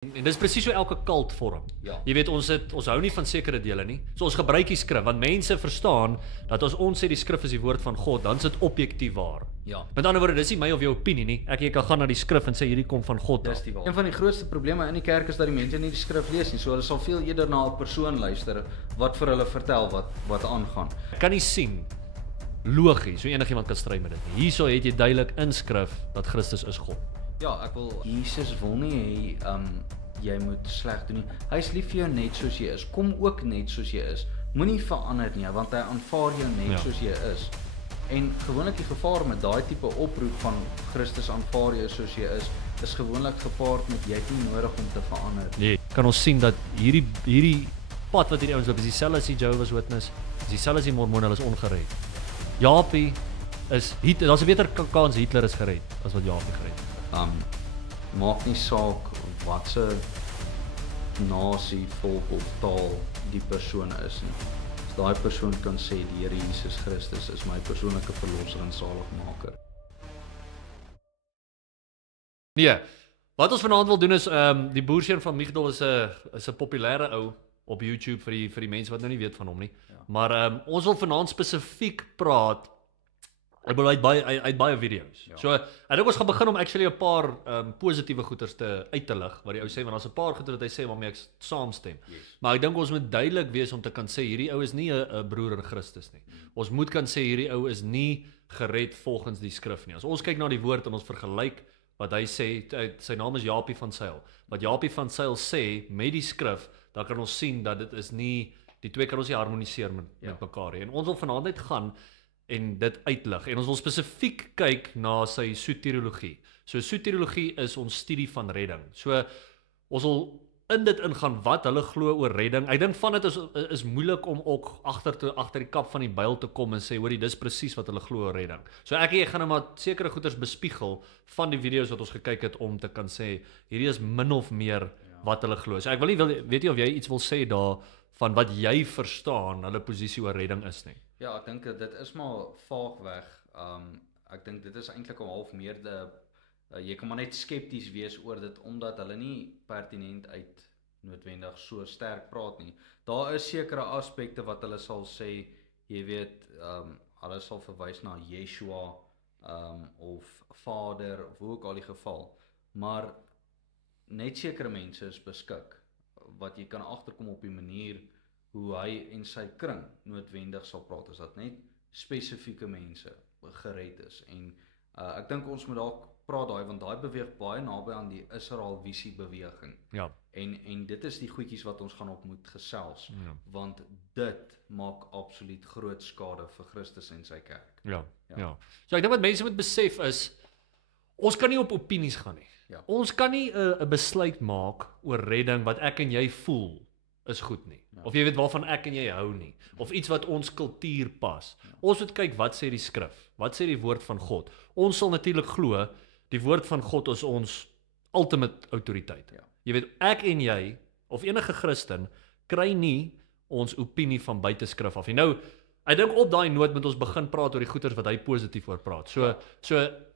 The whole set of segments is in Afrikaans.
En dis presies so elke kult vorm. Ja. Jy weet ons hou nie van sekere dele nie. So ons gebruik die skrif want mense verstaan dat as ons sê die skrif is die woord van God, dan is dit objektief waar. Ja. Met ander woorde, dis nie my of jou opinie nie. Jy kan gaan na die skrif en sê hierdie kom van God af. Dis die waar. Een van die grootste probleme in die kerk is dat die mense nie die skrif lees nie. So hulle sal veel eerder na 'n persoon luister wat vir hulle vertel wat aangaan. Ek kan nie sien logies hoe enigiemand kan stry met dit nie. Hierso het jy duidelik in skrif dat Christus is God. Ja, ek wil Jesus wil nie hê jy moet sleg doen nie. Hy is lief vir jou net soos jy is. Kom ook net soos jy is. Moenie verander nie, want hy aanvaar jou net soos jy is. En gewoonlik die gevaar met daai tipe oproep van Christus aanvaar jou soos jy is gewoonlik gepaard met jy het nie nodig om te verander. Nee, kan ons sien dat hierdie pad wat hierdie ouens loop is dieselfde as die Jehovah's Witness, is dieselfde as die Mormone, hulle is ongered. Japie is daar's 'n beter kans Hitler is gered as wat Japie gered. Maak nie saak watse nasie, volk of taal die persoon is nie. As daai persoon kan sê die Here Jesus Christus is my persoonlike verlosser en saligmaker. Nee, wat ons vanaand wil doen is die boerseun van Migdol is 'n populêre ou op YouTube vir die mense wat nou nie weet van hom nie. Ja. Maar ons wil vanaand spesifiek praat. Hy het baie video's. Ja. So ek dink ons gaan begin om actually 'n paar positiewe goeters uit te lig wat die ou sê, want daar's 'n paar goeie wat hy sê waarmee ek saamstem. Yes. Maar ek dink ons moet duidelik wees om te kan sê hierdie ou is nie 'n broer in Christus nie. Ons moet kan sê hierdie ou is nie gered volgens die skrif nie. As ons kyk na die woord en ons vergelyk wat hy sê, sy naam is Japie van Sail. Wat Japie van Sail sê met die skrif, dan kan ons sien dat dit is nie, die twee kan ons nie harmoniseer met mekaar nie. En ons wil vanaand net gaan en dit uitlig. En ons wil spesifiek kyk na sy soteriologie. So soteriologie is ons studie van redding. So ons wil in dit ingaan wat hulle glo oor redding. Ek dink van dit is moeilik om ook agter die kap van die byl te kom en sê hoorie dis presies wat hulle glo oor redding. So ek gaan nou maar sekere goeters bespiegel van die video's wat ons gekyk het om te kan sê hierdie is min of meer wat hulle glo. So ek weet nie of jy iets wil sê daar van wat jy verstaan hulle posisie oor redding is nie. Ja, ek dink dit is maar vaag weg. Ek dink dit is eintlik 'n half meer jy kan maar net skepties wees oor dit omdat hulle nie pertinent uit noodwendig so sterk praat nie. Daar is sekere aspekte wat hulle sal sê, jy weet, hulle sal verwys na Yeshua of Vader of hoe ook al die geval. Maar net sekere mense is beskik wat jy kan agterkom op die manier hoe hy en sy kring noodwendig sal praat, is dat net spesifieke mense gered is. En ek dink ons moet dalk praat daai, want daai beweeg baie naby aan die Israel visie beweging. Ja. En dit is die goedjies wat ons gaan op moet gesels, want dit maak absoluut groot skade vir Christus en sy kerk. Ja. So ek dink wat mense moet besef is, ons kan nie op opinies gaan nie. Ja. Ons kan nie 'n besluit maak oor redding wat ek en jy voel is goed nie. Ja. Of jy weet waarvan ek en jy hou nie. Of iets wat ons kultuur pas. Ja. Ons moet kyk wat sê die skrif. Wat sê die woord van God? Ons sal natuurlik glo die woord van God is ons ultimate autoriteit. Ja. Jy weet ek en jy of enige Christen kry nie ons opinie van buite skrif af. En nou ek dink op daai noot moet ons begin praat oor die goeters wat hy positief oor praat. So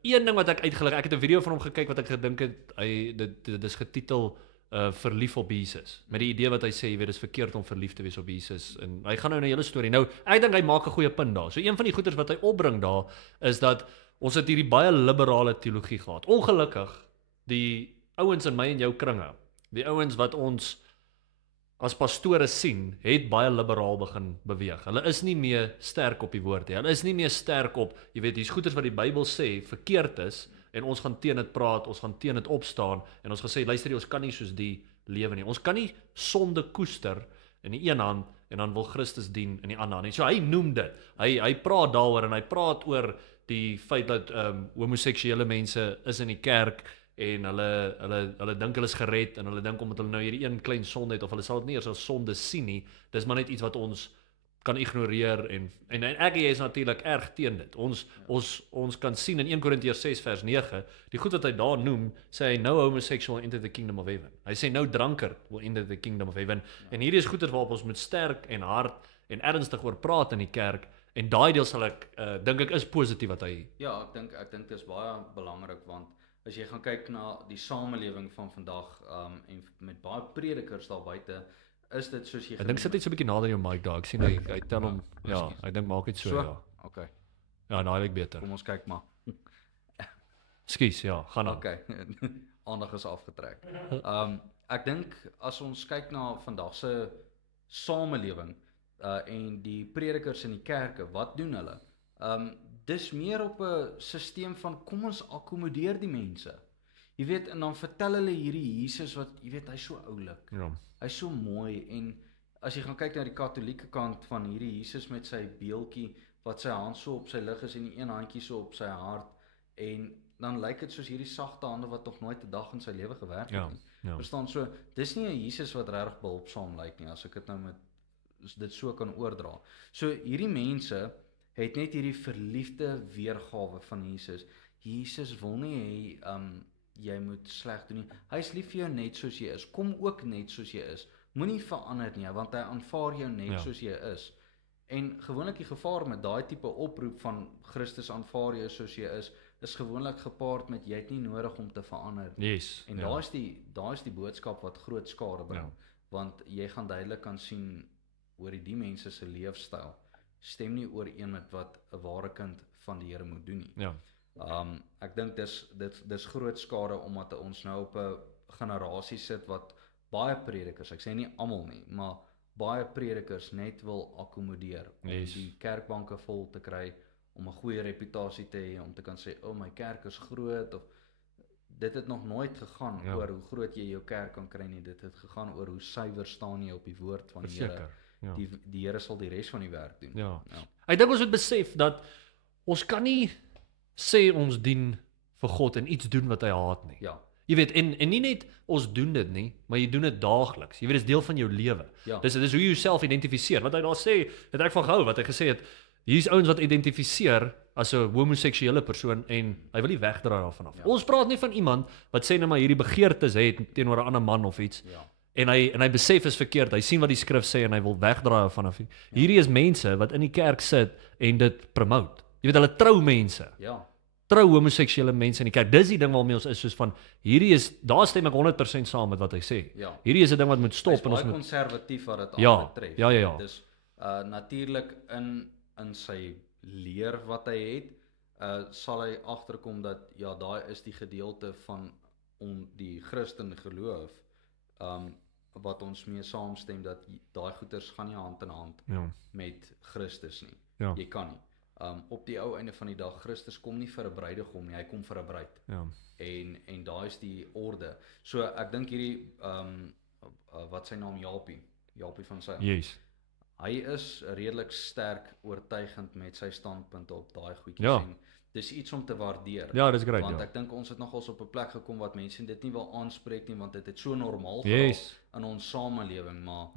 een ding wat ek uitgelig, ek het 'n video van hom gekyk wat ek gedink het dit is getitel verlief op Jesus. Met die idee wat hy sê, jy weet, dis verkeerd om verlief te wees op Jesus. En hy gaan nou na 'n hele storie. Nou, ek dink hy maak 'n goeie punt daar. So een van die goeters wat hy opbring daar is dat ons het hierdie baie liberale teologie gehad. Ongelukkig die ouens in my en jou kringe, die ouens wat ons as pastore sien, het baie liberaal begin beweeg. Hulle is nie meer sterk op die woord nie. Hulle is nie meer sterk op, jy weet, hier's goeters wat die Bybel sê verkeerd is en ons gaan teen dit praat, ons gaan teen dit opstaan en ons gaan sê luister, ons kan nie soos die lewe nie. Ons kan nie sonde koester in die een hand en dan wil Christus dien in die ander hand nie. So hy noem dit. Hy praat daaroor en hy praat oor die feit dat homoseksuele mense is in die kerk en hulle dink hulle is gered en hulle dink omdat hulle nou hierdie een klein sonde het of hulle sal dit nie eers as sonde sien nie. Dis maar net iets wat ons kan ignoreer en ek is natuurlik erg teen dit. Ons kan sien in 1 Korintiërs 6 vers 9, die goed wat hy daar noem, sê hy no homosexual enter the kingdom of heaven. Hy sê no drunkard will enter the kingdom of heaven. En hierdie is goeters waarop ons moet sterk en hard en ernstig oor praat in die kerk. En daai deel sal ek dink ek is positief wat hy. Ja, ek dink dit is baie belangrik want as jy gaan kyk na die samelewing van vandag en met baie predikers daar buite, is dit soos jy Ek dink sit net so 'n bietjie nader jou mic daar. Ek sien hy tel hom, ja, ek dink maak dit so, ja. Okay. Ja, nou lyk beter. Kom ons kyk maar. Skus, ja, gaan aan. Okay. Aandag is afgetrek. Ek dink as ons kyk na vandag se samelewing en die predikers in die kerke, wat doen hulle? Dis meer op 'n sisteem van kom ons akkommodeer die mense. Jy weet, en dan vertel hulle hierdie Jesus wat, jy weet, hy's so oulik. Ja. Hy's so mooi en as jy gaan kyk na die katolieke kant van hierdie Jesus met sy beeldjie wat sy hand so op sy lig is en die een handjie so op sy hart en dan lyk dit soos hierdie sagte hande wat nog nooit 'n dag in sy lewe gewerk het nie. Ja. Verstaan, so dis nie 'n Jesus wat regtig behulpsaam lyk nie, as ek dit nou met dit so kan oordra. So hierdie mense het net hierdie verliefde weergawe van Jesus. Jesus wil nie hê jy moet sleg doen nie. Hy's lief vir jou net soos jy is. Kom ook net soos jy is. Moenie verander nie, want hy aanvaar jou net soos jy is. En gewoonlik die gevaar met daai tipe oproep van Christus aanvaar jou soos jy is gewoonlik gepaard met jy het nie nodig om te verander nie. Yes. En daai is die boodskap wat groot skade bring, want jy gaan duidelik kan sien oor die mense se leefstyl stem nie ooreen met wat 'n ware kind van die Here moet doen nie. Ja. Ek dink dis groot skade omdat ons nou op 'n generasie sit wat baie predikers, ek sê nie almal nie, maar baie predikers net wil akkommodeer om die kerkbanke vol te kry, om 'n goeie reputasie te hê, om te kan sê, my kerk is groot, of dit het nog nooit gegaan oor hoe groot jy jou kerk kan kry nie, dit het gegaan oor hoe suiwer staan jy op die woord van die Here. Die Here sal die res van die werk doen. Ja. Ek dink ons moet besef dat ons kan nie sê ons dien vir God en iets doen wat hy haat nie. Ja. Jy weet, en nie net ons doen dit nie, maar jy doen dit daagliks. Jy weet, dis deel van jou lewe. Dis hoe jy jouself identifiseer. Wat hy daar sê, het ek van gehou wat hy gesê het, hier's ouens wat identifiseer as 'n homoseksuele persoon en hy wil nie wegdraai daarvan af. Ons praat nie van iemand wat sê net maar hierdie begeertes het teenoor 'n ander man of iets. En hy besef is verkeerd. Hy sien wat die skrif sê en hy wil wegdraai vanaf. Hierdie is mense wat in die kerk sit en dit promote. Jy weet, hulle trou mense. Trou homoseksuele mense in die kerk. Dis die ding waarmee ons is soos van daar stem ek 100% saam met wat hy sê. Hierdie is 'n ding wat moet stop en ons moet konservatief wat dit aanbetref. Ja. Dis natuurlik in sy leer wat hy het, sal hy agterkom dat daai is die gedeelte van die Christen geloof wat ons mee saamstem dat daai goeters gaan nie hand in hand met Christus nie. Jy kan nie. Op die ou einde van die dag, Christus kom nie vir 'n bruidegom nie, hy kom vir 'n bruid. En daai is die orde. So ek dink hierdie wat sy naam Japie van sy. Hy is redelik sterk oortuigend met sy standpunte op daai goedjies en dis iets om te waardeer. Ja, dis great. Want ek dink ons het nogals op 'n plek gekom wat mense dit nie wil aanspreek nie, want dit het so normaal geraak in ons samelewing, maar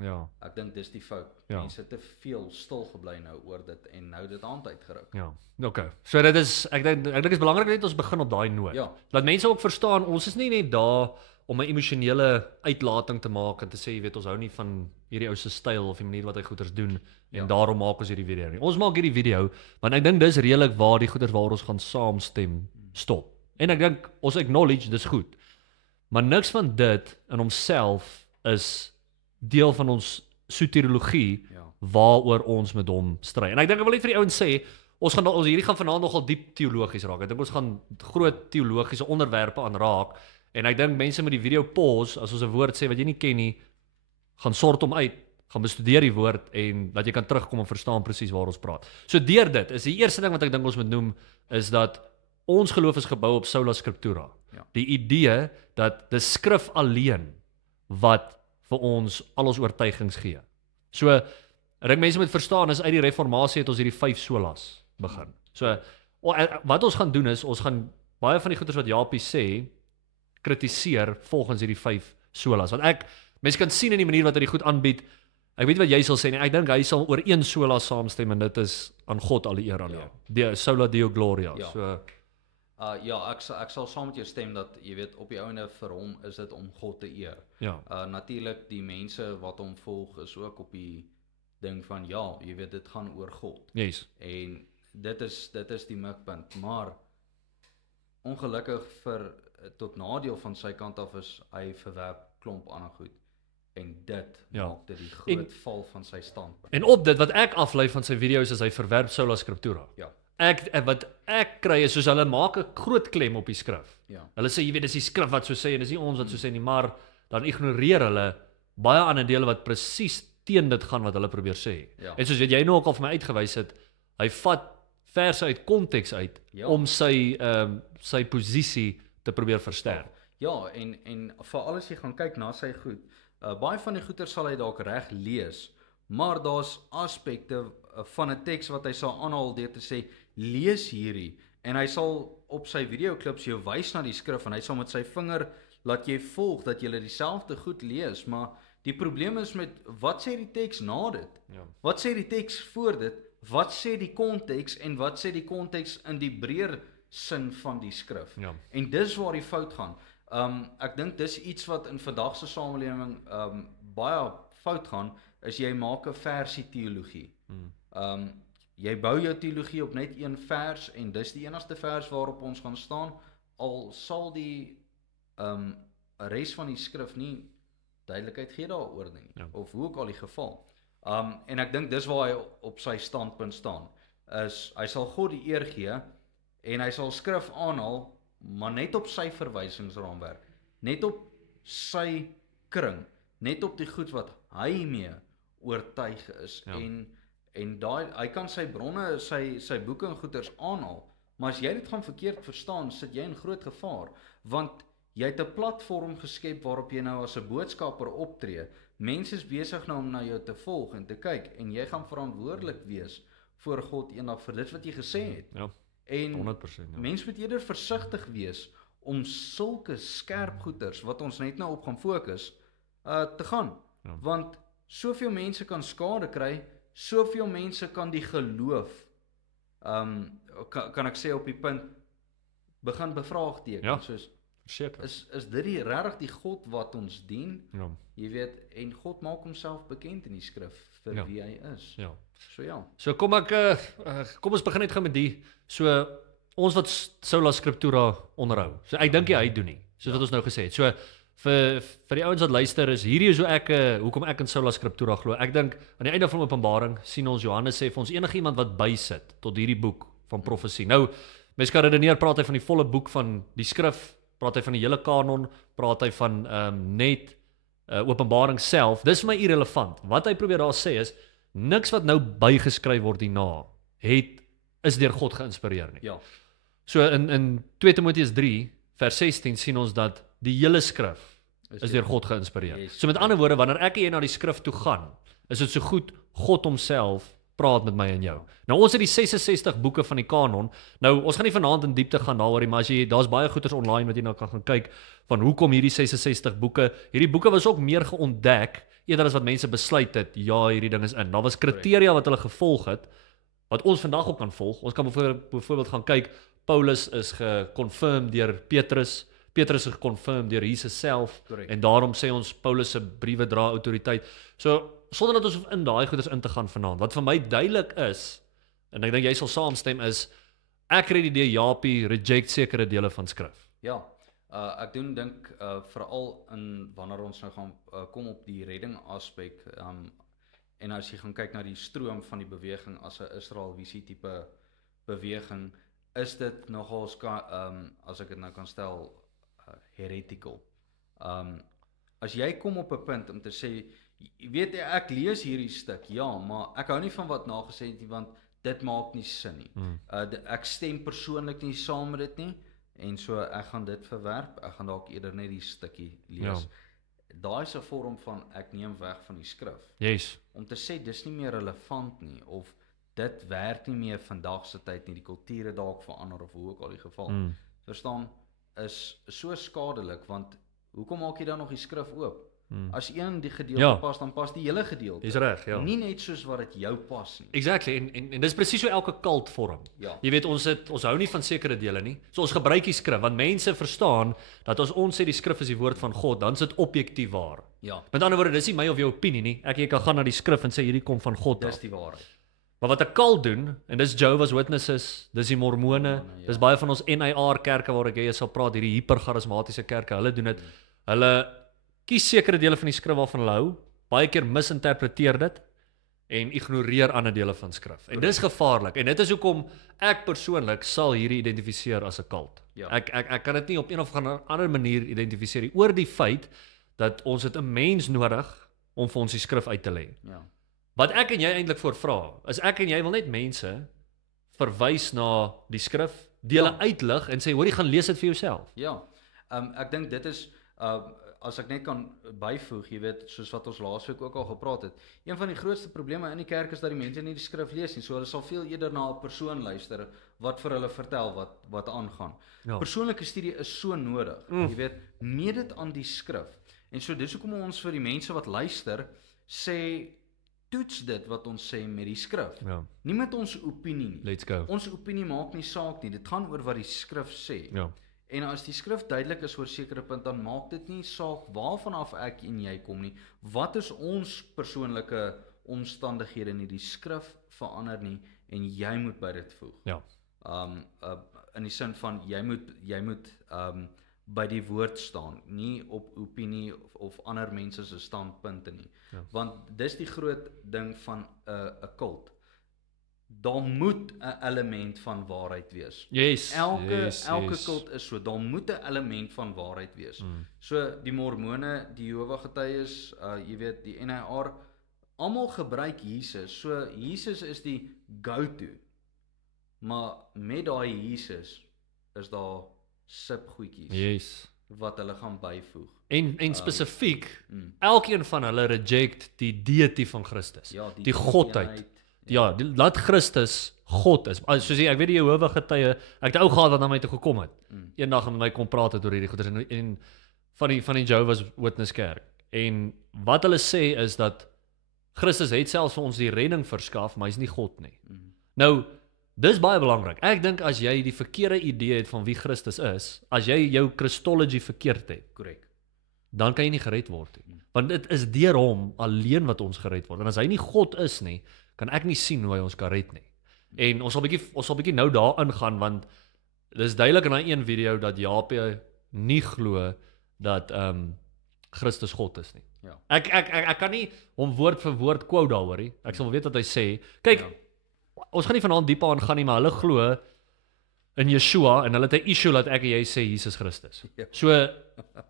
ek dink dis die fout. Mense het te veel stil gebly nou oor dit en nou dit hand uitgeruk. Okay. So dit is ek dink dit is belangrik net ons begin op daai noot. Dat mense ook verstaan ons is nie net daar om 'n emosionele uitlating te maak en te sê jy weet ons hou nie van hierdie ou se styl of die manier wat hy goeders doen en daarom maak ons hierdie video nie. Ons maak hierdie video want ek dink dis redelik waar die goeders waar ons gaan saamstem stop. En ek dink ons acknowledge dis goed. Maar niks van dit in homself is deel van ons soteriologie waaroor ons met hom stry. En ek dink ek wil net vir die ouens sê ons hierdie gaan vanaand nogal diep teologies raak. Ek dink ons gaan groot teologiese onderwerpe aanraak. En ek dink mense met die video pause as ons 'n woord sê wat jy nie ken nie, gaan sort hom uit, gaan bestudeer die woord en dat jy kan terugkom en verstaan presies waar ons praat. So deur dit is die eerste ding wat ek dink ons moet noem is dat ons geloof is gebou op sola scriptura. Die idee dat die skrif alleen wat vir ons al ons oortuigings gee. So ek dink mense moet verstaan is uit die reformatie het ons hierdie 5 solas begin. So wat ons gaan doen is ons gaan baie van die goeders wat Japie sê kritiseer volgens hierdie 5 solas. Want mense kan sien in die manier wat hy die goed aanbied. Ek weet wat jy sal sê nie. Ek dink hy sal oor een sola saamstem en dit is aan God al die eer alleen. Die sola deo gloria. So ek sal saam met jou stem dat jy weet op die ouene vir hom is dit om God te eer. Natuurlik die mense wat hom volg is ook op die ding van jy weet dit gaan oor God. En dit is die mikpunt, maar ongelukkig vir tot nadeel van sy kant af is hy verwerp klomp ander goed en dit Ja. maak dit die groot val van sy standpunt. En op dit wat ek aflei van sy video's is hy verwerp sola scriptura. Ja. Wat ek kry is soos hulle maak 'n groot klem op die skrif. Ja. Hulle sê jy weet dis die skrif wat so sê en dis nie ons wat so sê nie, maar dan ignoreer hulle baie ander dele wat presies teen dit gaan wat hulle probeer sê. Ja. En soos weet jy nou ook al vir my uitgewys het, hy vat verse uit konteks uit Ja. om sy posisie te probeer versterk. Ja, en veral as jy gaan kyk na sy goed, baie van die goeie sal hy dalk reg lees, maar daar's aspekte van 'n teks wat hy sal aanhaal deur te sê lees hierdie en hy sal op sy videoklips jou wys na die skrif en hy sal met sy vinger laat jy volg dat jy dieselfde goed lees, maar die probleem is met wat sê die teks na dit? Ja. Wat sê die teks voor dit? Wat sê die konteks en wat sê die konteks in die breër sin van die skrif? Ja. En dis waar die fout gaan. Ek dink dis iets wat in vandag se samelewing baie fout gaan, is jy maak 'n versie teologie. Jy bou jou teologie op net een vers en dis die enigste vers waarop ons gaan staan, al sal die res van die skrif nie duidelikheid gee daaroor nie, Ja. of hoe ook al die geval. En ek dink dis waar hy op sy standpunt staan, is hy sal God die eer gee en hy sal skrif aanhaal, maar net op sy verwysingsraamwerk, net op sy kring, net op die goed wat hy mee oortuig is. Ja. En hy kan sy bronne, sy boeke en goeders aanhaal, maar as jy dit gaan verkeerd verstaan, sit jy in groot gevaar, want jy het 'n platform geskep waarop jy nou as 'n boodskapper optree. Mense is besig nou om na jou te volg en te kyk en jy gaan verantwoordelik wees voor God eendag vir dit wat jy gesê het. Ja, En 100%. Ja. mens moet eerder versigtig wees om sulke skerp goeters wat ons net nou op gaan fokus te gaan. Ja. Want soveel mense kan skade kry, soveel mense kan die geloof kan ek sê op die punt begin bevraagteken, Ja. soos Verseker. is dit regtig die God wat ons dien? Ja. Jy weet, en God maak homself bekend in die skrif vir Ja. wie hy is. Ja. So ja. So kom ons begin net gou met die so ons wat sola scriptura onderhou. So ek dink hy doen nie, soos wat ons nou gesê het. So vir die ouens wat luister is hierdie is hoe hoekom ek in sola scriptura glo. Ek dink aan die einde van Openbaring sien ons Johannes sê vir ons enigiemand wat bysit tot hierdie boek van profesie. Nou mense kan redeneer, praat hy van die volle boek van die skrif, praat hy van die hele kanon, praat hy van net Openbaring self. Dis vir my irrelevant. Wat hy probeer daar sê is niks wat nou bygeskryf word hierna is deur God geïnspireer nie. Ja. So in 2 Timoteus 3 vers 16 sien ons dat die hele skrif is deur God geïnspireer. Yes. So met ander woorde, wanneer ek en jy na die skrif toe gaan, is dit so goed God homself praat met my en jou. Nou ons het die 66 boeke van die kanon. Nou ons gaan nie vanaand in diepte gaan daaroor nie, maar as jy daar's baie goeders online wat jy nou kan gaan kyk van hoekom hierdie 66 boeke. Hierdie boeke was ook meer geontdek eerder as wat mense besluit het, ja, hierdie ding is in. Daar was kriteria wat hulle gevolg het wat ons vandag ook kan volg. Ons kan byvoorbeeld gaan kyk, Paulus is geconfirm deur Petrus is geconfirm deur Jesus self. Correct. En daarom sê ons Paulus se briewe dra autoriteit. So sonder dat ons in daai goeders in te gaan vanaand. Wat vir my duidelik is, en ek dink jy sal saamstem, is ek kry die idee Japie reject sekere dele van skrif. Ja. Ek dink veral in wanneer ons nou gaan kom op die redding aspek, en as jy gaan kyk na die stroom van die beweging as 'n Israel visie tipe beweging, is dit nogal as ek dit nou kan stel, heretical. As jy kom op 'n punt om te sê, jy weet ek lees hierdie stuk, ja, maar ek hou nie van wat nagesê het nie, want dit maak nie sin nie. Ek stem persoonlik nie saam met dit nie, en so ek gaan dit verwerp, ek gaan dalk eerder net die stukkie lees. Ja. Daai is 'n vorm van ek neem weg van die skrif. Yes. Om te sê dis nie meer relevant nie, of dit werk nie meer vandag se tyd nie, die kulture dalk verander of hoe ook al die geval. Verstaan, is so skadelik, want hoekom maak jy dan nog die skrif oop? As een die gedeelte pas, dan pas die hele gedeelte. Dis reg, ja. Nie net soos wat dit jou pas nie. Exactly, en dis presies hoe elke kult vorm. Ja. Jy weet, ons hou nie van sekere dele nie. So ons gebruik die skrif, want mense verstaan dat as ons sê die skrif is die woord van God, dan is dit objektief waar. Ja. Met ander woorde, dis nie my of jou opinie nie. Jy kan gaan na die skrif en sê hierdie kom van God af. Dis die waarheid. Maar wat 'n kult doen, en dis Jehovah's Witnesses, dis die Mormone, dis baie van ons NIR kerke waar ek sal praat, hierdie hipercharismatiese kerke, hulle doen dit. Hulle kies sekere dele van die skrif waarvan hulle hou, baie keer misinterpreteer dit en ignoreer ander dele van skrif. En dis gevaarlik. En dit is hoekom ek persoonlik sal hierdie identifiseer as 'n kult. Ja. Ek kan dit nie op een of ander manier identifiseer nie, oor die feit dat ons het 'n mens nodig om vir ons die skrif uit te lê. Ja. Wat ek en jy eintlik voorvra, is ek en jy wil net mense verwys na die skrif, dele uitlig en sê hoor jy gaan lees dit vir jouself. Ja. Ek dink dit is as ek net kan byvoeg, jy weet, soos wat ons laasweek ook al gepraat het. Een van die grootste probleme in die kerk is dat die mense nie die skrif lees nie. So hulle sal veel eerder na 'n persoon luister wat vir hulle vertel wat aangaan. Ja. Persoonlike studie is so nodig. Jy weet, meet dit aan die skrif. En so dis hoekom ons vir die mense wat luister sê toets dit wat ons sê met die skrif. Ja. Nie met ons opinie nie. Let's go. Ons opinie maak nie saak nie. Dit gaan oor wat die skrif sê. Ja. En as die skrif duidelik is oor sekere punt, dan maak dit nie saak waarvan af ek en jy kom nie. Wat is ons persoonlike omstandighede nie? Die skrif verander nie en jy moet by dit voeg. Ja. In die sin van jy moet by die woord staan, nie op opinie of ander mense se standpunte nie. Ja. Want dis die groot ding van 'n kult. Daar moet 'n element van waarheid wees. Yes. Elke kult is so, daar moet 'n element van waarheid wees. So die Mormone, die Jehovah Getuies, jy weet, die NIR, almal gebruik Jesus. So Jesus is die go-to. Maar met daai Jesus is daar sipgoedjies Yes. wat hulle gaan byvoeg. En spesifiek, elkeen van hulle reject die deity van Christus. Ja, die godheid. eenheid. Ja, laat Christus God is. Soos ek weet die Jehovah Getuie, ek het 'n ou gehad wat na my toe gekom het. Eendag met my kom praat het oor hierdie goeders en van die Jehovah's Witness kerk. En wat hulle sê is dat Christus het selfs vir ons die redding verskaf, maar hy's nie God nie. Nou, dis baie belangrik. Ek dink as jy die verkeerde idee het van wie Christus is, as jy jou Christology verkeerd het, Korrek. dan kan jy nie gered word nie. Want dit is deur hom alleen wat ons gered word. En as hy nie God is nie, kan ek nie sien hoe hy ons kan red nie. En ons sal bietjie nou daarin gaan, want dis duidelik in daai een video dat Japie nie glo dat Christus God is nie. Ja. Ek kan nie hom woord vir woord quote daaroor nie. Ek sal weet wat hy sê. Kyk, ons gaan nie vanaand diep aan gaan nie, maar hulle glo in Yeshua en hulle het 'n issue dat ek en jy sê Jesus Christus. Ja. So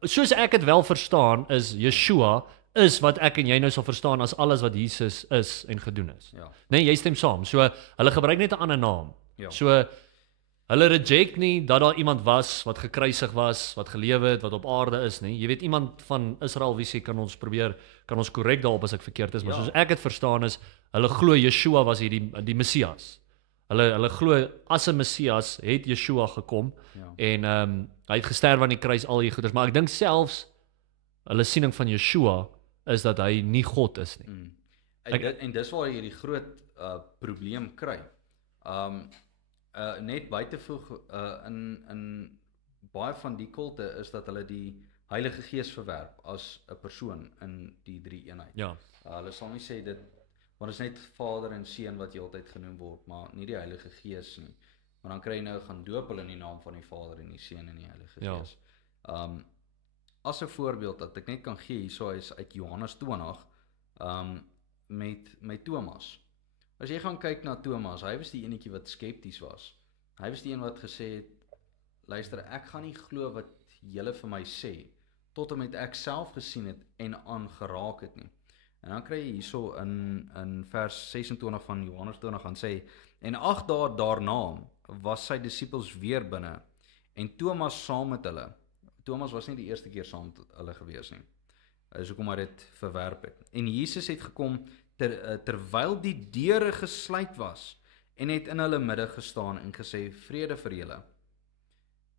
soos ek dit wel verstaan is Yeshua is wat ek en jy nou sal verstaan as alles wat Jesus is en gedoen is. Ja. Nee, jy stem saam. So hulle gebruik net 'n ander naam. Ja. So hulle reject nie dat daar iemand was wat gekruisig was, wat gelewe het, wat op aarde is nie. Jy weet iemand van Israel visie kan ons korrek daarop as ek verkeerd is, maar soos ek dit verstaan is, hulle glo Yeshua was hier die Messias. Hulle glo as 'n Messias het Yeshua gekom en hy het gesterf aan die kruis al hierdie goeders, maar ek dink selfs hulle siening van Yeshua is dat hy nie God is nie. En dis waar jy die groot probleem kry. Net by te voeg in baie van die kulte is dat hulle die Heilige Gees verwerp as 'n persoon in die drie eenheid. Ja. Hulle sal nie sê dit, want dit is net Vader en Seun wat heeltyd genoem word, maar nie die Heilige Gees nie. Maar dan kry jy nou gaan doop hulle in die naam van die Vader en die Seun en die Heilige Gees. As 'n voorbeeld dat ek net kan gee, hierso is uit Johannes 20 met Thomas. As jy gaan kyk na Thomas, hy was die enetjie wat skepties was. Hy was die een wat gesê het, luister, ek gaan nie glo wat julle vir my sê, tot en met ek self gesien het en aangeraak het nie. En dan kry jy hierso in vers 26 van Johannes 20 gaan sê, en 8 dae daarna was sy disippels weer binne, en Thomas saam met hulle. Thomas was nie die eerste keer saam met hulle gewees nie. Dis hoekom hy dit verwerp het. En Jesus het gekom terwyl die deure gesluit was en het in hulle midde gestaan en gesê, vrede vir julle.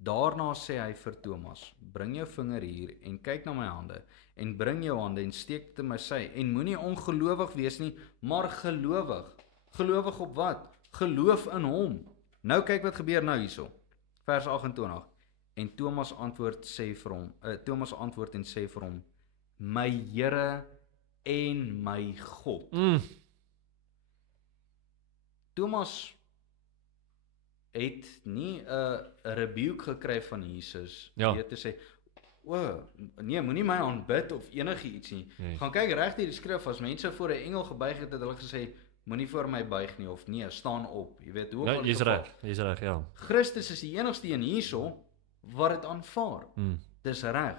Daarna sê hy vir Thomas, bring jou vinger hier en kyk na my hande en bring jou hande en steek dit in my sy en moenie ongelowig wees nie, maar gelowig. Gelowig op wat? Geloof in hom. Nou kyk wat gebeur nou hierso. Vers 28. En Thomas antwoord en sê vir hom, my Here en my God. Thomas het nie 'n rebuke gekry van Jesus deur te sê, nee, moenie my aanbid of enigiets nie. Gaan kyk reg deur die skrif, as mense voor 'n engel gebuig het hulle gesê, moenie voor my buig nie, of nee, staan op. Jy weet, hoe Ja, jy's reg, ja. Christus is die enigste een hierso wat dit aanvaar. Dis reg.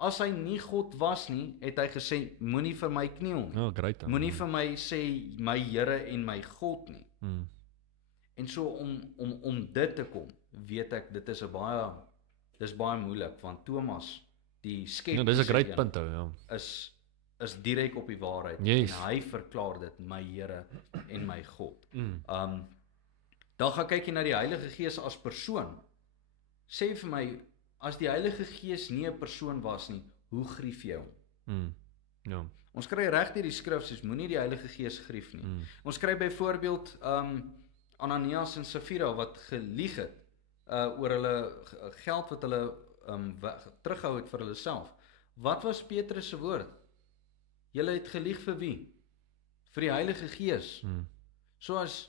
As hy nie God was nie, het hy gesê, moenie vir my kniel nie. Great. Moenie vir my sê, my Here en my God nie. En so om dit te kom, weet ek, dis baie moeilik, want Thomas, die skeptiese dis 'n great punt, ja. is direk op die waarheid, yes. En hy verklaar dit, my Here en my God. Dan gaan kyk jy na die Heilige Gees as persoon. Sê vir my, as die Heilige Gees nie 'n persoon was nie, hoe grief jy hom? Ja. Ons kry reg deur die skrif, soos moenie die Heilige Gees grief nie. Ons kry byvoorbeeld Ananias en Safira wat gelieg het oor hulle geld wat hulle terughou het vir hulle self. Wat was Petrus se woord? Julle het gelieg vir wie? Vir die Heilige Gees. So as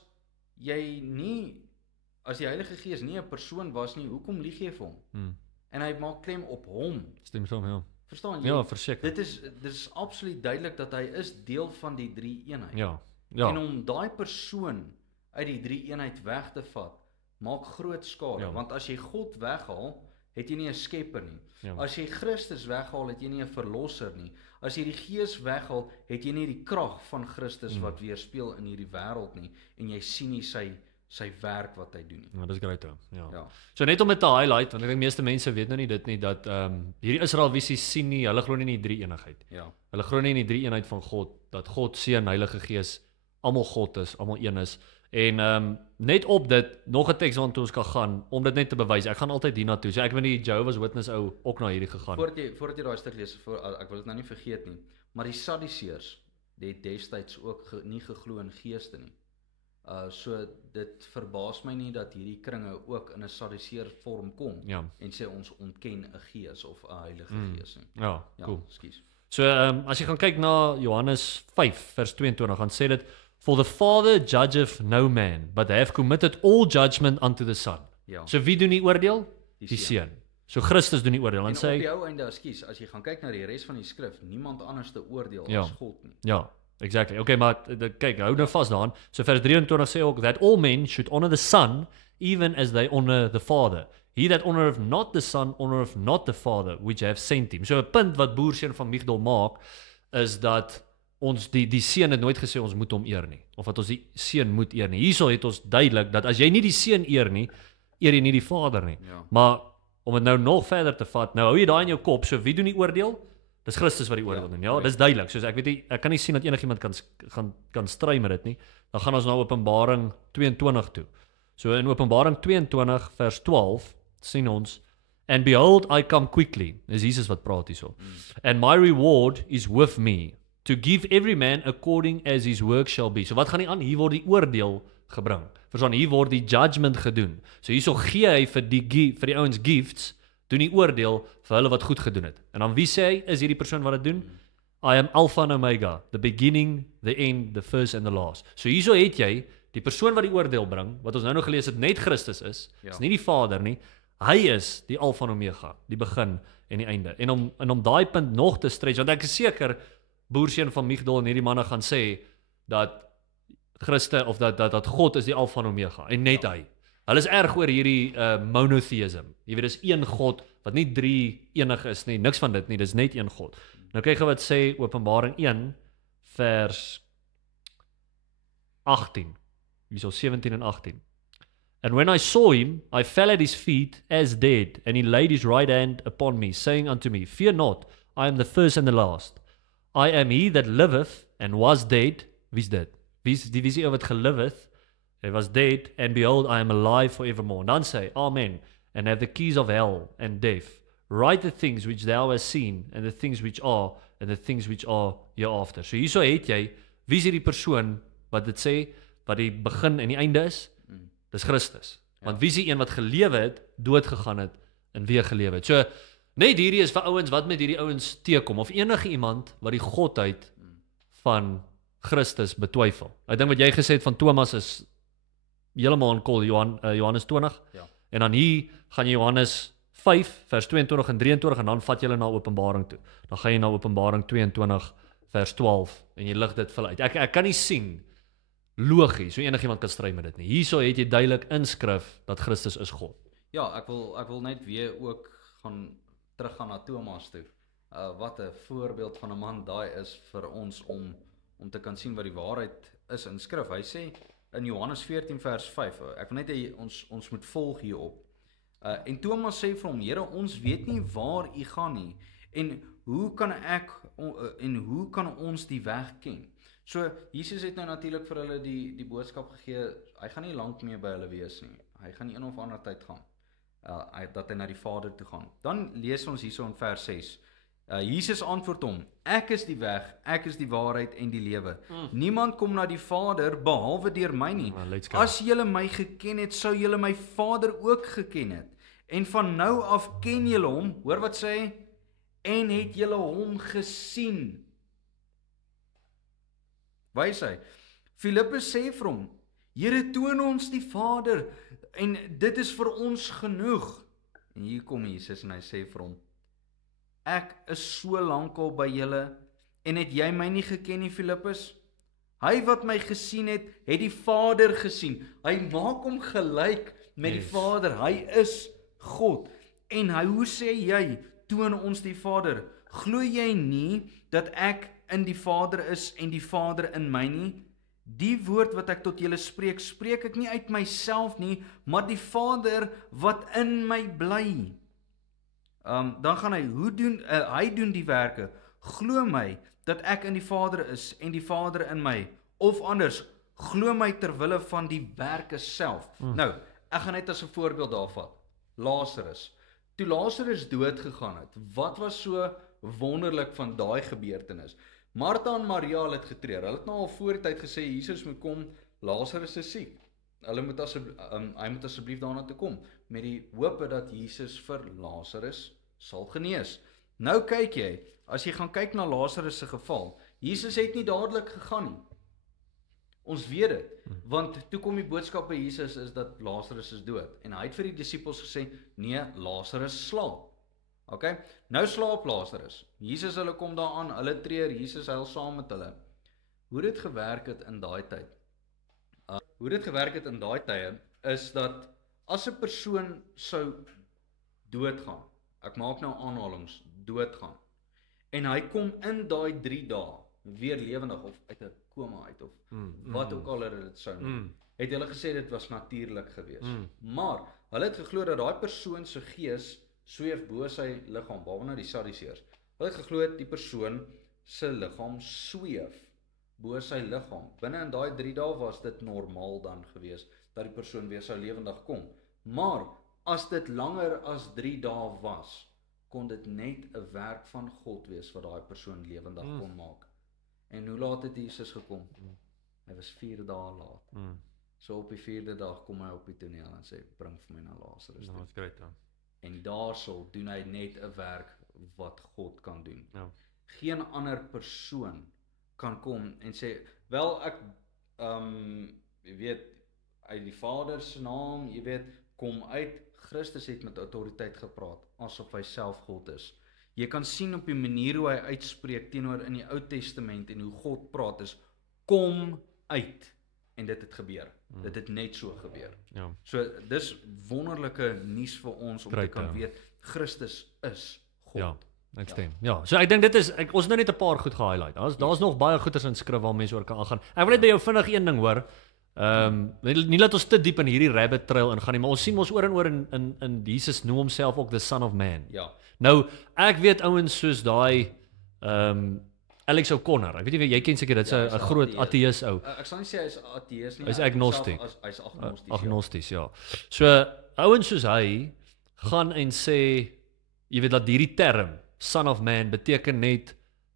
die Heilige Gees nie 'n persoon was nie, hoekom lieg jy vir hom? En hy maak klem op hom. Stem saam, ja. Verstaan jy? Ja, verseker. Dit is absoluut duidelik dat hy is deel van die drie eenheid. Ja. En om daai persoon uit die drie eenheid weg te vat, maak groot skade, want as jy God weghaal, het jy nie 'n skepper nie. As jy Christus weghaal, het jy nie 'n verlosser nie. As jy die Gees weghaal, het jy nie die krag van Christus wat weerspieël in hierdie wêreld nie, en jy sien nie sy werk wat hy doen nie. Ja, dis great, ja. So net om dit te highlight, want ek dink meeste mense weet nou nie dit nie, dat hierdie Israelvisie sien nie, hulle glo nie in die drie eenheid. Hulle glo nie in die drie eenheid van God, dat God, Seun, Heilige Gees, almal God is, almal een is. En net op dit, nog 'n teks waartoe ons kan gaan, om dit net te bewys. Ek gaan altyd hiernatoe. So ek weet die Jehovah's Witness ou ook na hierdie gegaan. Voordat jy daai stuk lees, ek wil dit nou nie vergeet nie, maar die Sadduseërs, het destyds ook nie geglo in geeste nie. So dit verbaas my nie dat hierdie kringe ook in 'n Sadduseër vorm kom en sê ons ontken 'n gees of 'n Heilige Gees nie. Ja, cool. Ekskuus. So as jy gaan kyk na Johannes 5 vers 22, gaan sê dit, for the Father judgeth no man, but have committed all judgment unto the Son. So wie doen die oordeel? Die Seun. So Christus doen die oordeel. En op die ou einde, as jy gaan kyk na die res van die skrif, niemand anders te oordeel as God nie. Ja, exactly. Okay, maar kyk, hou nou vas daaraan. So vers 23 sê ook, that all men should honor the Son, even as they honor the Father. He that honoreth not the Son, honoreth not the Father, which have sent him. So 'n punt wat Boerseun van Migdol maak, is dat ons die Seun het nooit gesê ons moet hom eer nie, of dat ons die Seun moet eer nie. Hierso het ons duidelik dat as jy nie die Seun eer nie, eer jy nie die Vader nie. Maar om dit nou nog verder te vat, nou hou jy daai in jou kop, so wie doen die oordeel? Dis Christus wat die oordeel doen. Ja, dis duidelik. Soos ek weet nie, ek kan nie sien dat enigiemand kan stry met dit nie. Dan gaan ons na Openbaring 22 toe. So in Openbaring 22 vers 12 sien ons, and behold, I come quickly. Dis Jesus wat praat hierso. And my reward is with me, to give every man according as his work shall be. So wat gaan nie aan? Hier word die oordeel gebring. Verstaan, hier word die judgment gedoen. So hierso gee hy vir die ouens gifts, doen die oordeel vir hulle wat goed gedoen het. En dan wie sê hy, is hierdie persoon wat dit doen? I am Alpha and Omega, the beginning, the end, the first and the last. So hierso het jy die persoon wat die oordeel bring, wat ons nou nog gelees het, net Christus is nie die Vader nie. Hy is die Alpha en Omega, die begin en die einde. En om daai punt nog te stretch, want ek is seker Boerseun van Migdol en hierdie manne gaan sê dat Christus of dat God is die Alpha en Omega en net hy. Hulle is erg oor hierdie monotheism. Jy weet, dis een God wat nie drie enig is nie, niks van dit nie, dis net een God. Nou kyk gou wat sê Openbaring 1 vers 18. Hierso 17 en 18. And when I saw him, I fell at his feet as dead, and he laid his right hand upon me, saying unto me, Fear not, I am the first and the last. I am he that liveth and was dead. Wie's dit? Wie's die ou wat geliveth? He was dead, and behold, I am alive forevermore. Dan sê, Amen, and have the keys of hell and death. Write the things which thou hast seen, and the things which are, and the things which are hereafter. So hierso het jy, wie's hierdie persoon wat dit sê, wat die begin en die einde is? Dis Christus. Want wie is die een wat gelewe het, dood gegaan het en weer gelewe het? So net hierdie is vir ouens wat met hierdie ouens teekom of enige iemand wat die godheid van Christus betwyfel. Ek dink wat jy gesê het van Thomas is heeltemal kol Johannes 20. Ja. En dan hier gaan jy Johannes 5 vers 22 en 23 en dan vat jy hulle na Openbaring toe. Dan gaan jy na Openbaring 22 vers 12 en jy lig dit uit. Ek kan nie sien logies hoe enigiemand kan stry met dit nie. Hierso het jy duidelik in skrif dat Christus is God. Ja, ek wil net weer ook teruggaan na Thomas toe. Wat 'n voorbeeld van 'n man daai is vir ons om te kan sien wat die waarheid is in skrif. Hy sê in Johannes 14 vers 5, ek wil net hê ons moet volg hierop. En Thomas sê vir hom, Here, ons weet nie waar u gaan nie en hoe kan ons die weg ken? So Jesus het nou natuurlik vir hulle die boodskap gegee. Hy gaan nie lank meer by hulle wees nie. Hy gaan nie een of ander tyd gaan. Dat hy na die Vader toe gaan. Dan lees ons hierso in vers 6. Jesus antwoord hom, ek is die weg, ek is die waarheid en die lewe. Niemand kom na die Vader behalwe deur my nie. As julle my geken het, sou julle my Vader ook geken het. En van nou af ken julle hom, hoor wat sê hy, en het julle hom gesien. Wys hy. Filippus sê vir hom, Here, toon ons die Vader, en dit is vir ons genoeg. En hier kom Jesus en hy sê vir hom, ek is so lankal by julle, en het jy my nie geken nie, Filippus? Hy wat my gesien het die Vader gesien. Hy maak hom gelyk met die Vader. Hy is God. En hoe sê jy, toon ons die Vader? Glo jy nie dat ek in die Vader is en die Vader in my nie? Die woord wat ek tot julle spreek, spreek ek nie uit myself nie, maar die Vader wat in my bly. Dan gaan hy, hy doen die werke. Glo my dat ek in die Vader is en die Vader in my. Of anders, glo my ter wille van die werke self. Nou, ek gaan net as 'n voorbeeld daarvan. Lazarus. Toe Lazarus dood gegaan het, wat was so wonderlik van daai gebeurtenis? Martha en Maria het getreur. Hulle het nou al voor die tyd gesê Jesus moet kom, Lazarus is siek. Hy moet asseblief daarna toe kom met die hoop dat Jesus vir Lazarus sal genees. Nou kyk jy, as jy gaan kyk na Lazarus se geval, Jesus het nie dadelik gegaan nie. Ons weet dit, want toe kom die boodskap by Jesus is dat Lazarus is dood. En hy het vir die disippels gesê, nee, Lazarus slaap. Okay? Nou slaap Lazarus. Jesus hulle kom daaraan, hulle treur, Jesus huil saam met hulle. Hoe dit gewerk het in daai tyd? Hoe dit gewerk het in daai tye is dat as 'n persoon sou doodgaan, ek maak nou aanhalings, doodgaan, en hy kom in daai 3 dae weer lewendig of uit 'n koma uit of wat ook al hulle dit sou noem, het hulle gesê dit was natuurlik geweest. Maar hulle het geglo dat daai persoon se gees sweef bo sy liggaam, behalwe nou die Sadduseërs. Hulle het geglo die persoon se liggaam sweef bo sy liggaam. Binne in daai 3 dae was dit normaal dan gewees dat die persoon weer sou lewendig kom. Maar as dit langer as 3 dae was, kon dit net 'n werk van God wees wat daai persoon lewendig kon maak. En hoe laat het Jesus gekom? Hy was 4 dae laat. So op die 4de dag kom hy op die toneel en sê, bring vir my na Lazarus toe. That's great, ja. En daarso doen hy net 'n werk wat God kan doen. Ja. Geen ander persoon kan kom en sê, wel ek jy weet uit die Vader se naam, jy weet, kom uit. Christus het met autoriteit gepraat asof hy self God is. Jy kan sien op die manier hoe hy uitspreek teenoor in die Ou Testament en hoe God praat is, kom uit. En dit het gebeur. Dit het net so gebeur. Ja. So dis wonderlike nuus vir ons om te kan weet Christus is God. Ja, ek stem. Ja, so ek dink dit is ons nou net 'n paar goed ge-highlight. Daar's nog baie goeders in skrif waar mense oor kan aangaan. Ek wil net by jou vinnig een ding hoor. Nie laat ons te diep in hierdie rabbit trail ingaan nie, maar ons sien ons oor en oor in Jesus noem homself ook the Son of Man. Ja. Nou, ek weet ouens soos daai Alex O'Connor. Ek weet nie jy ken seker dit's 'n groot ateïs ou. Ek sal nie sê hy's ateïs nie. Hy's agnosties. Hy's agnosties. Agnosties, ja. So ouens soos hy gaan en sê, jy weet dat hierdie term Son of Man beteken net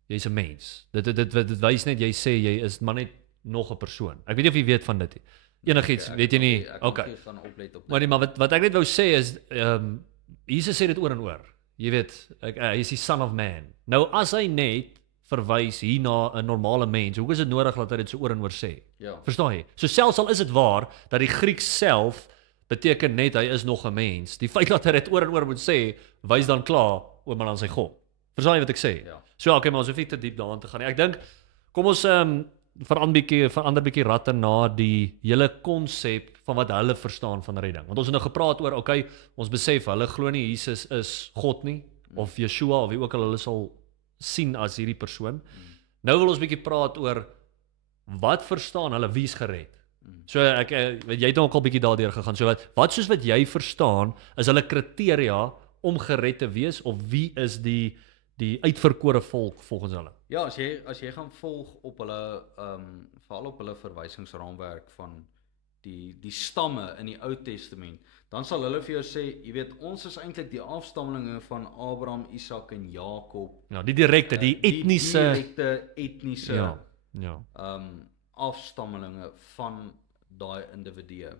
jy's 'n mens. Dit wys net jy sê jy is maar net nog 'n persoon. Ek weet nie of jy weet van dit nie. Enigiets, weet jy nie. Okay. Maar wat ek net wou sê is Jesus sê dit oor en oor. Jy weet, hy is die Son of Man. Nou as hy net verwys hier na 'n normale mens. Hoekom is dit nodig dat hy dit so oor en oor sê? Ja. Verstaan jy? So selfs al is dit waar dat die Grieks self beteken net hy is nog 'n mens. Die feit dat hy dit oor en oor moet sê, wys dan klaar oor maar aan sy God. Verstaan jy wat ek sê? Ja. So okay, maar ons hoef nie te diep daarin te gaan nie. Ek dink kom ons verander bietjie ratte na die hele konsep van wat hulle verstaan van redding. Want ons het nou gepraat oor okay, ons besef hulle glo nie Jesus is God nie of Yeshua of wie ook al hulle sal sien as hierdie persoon. Nou wil ons bietjie praat oor wat verstaan hulle wie's gered. So ek weet jy het ook al bietjie daardeur gegaan. So wat soos wat jy verstaan is hulle kriteria om gered te wees of wie is die uitverkore volk volgens hulle? Ja, as jy gaan volg op hulle veral op hulle verwysingsraamwerk van die stamme in die Ou Testament, dan sal hulle vir jou sê, jy weet, ons is eintlik die afstammelinge van Abraham, Isak en Jakob. Ja, die direkte, die etniese ja. afstammelinge van daai individue.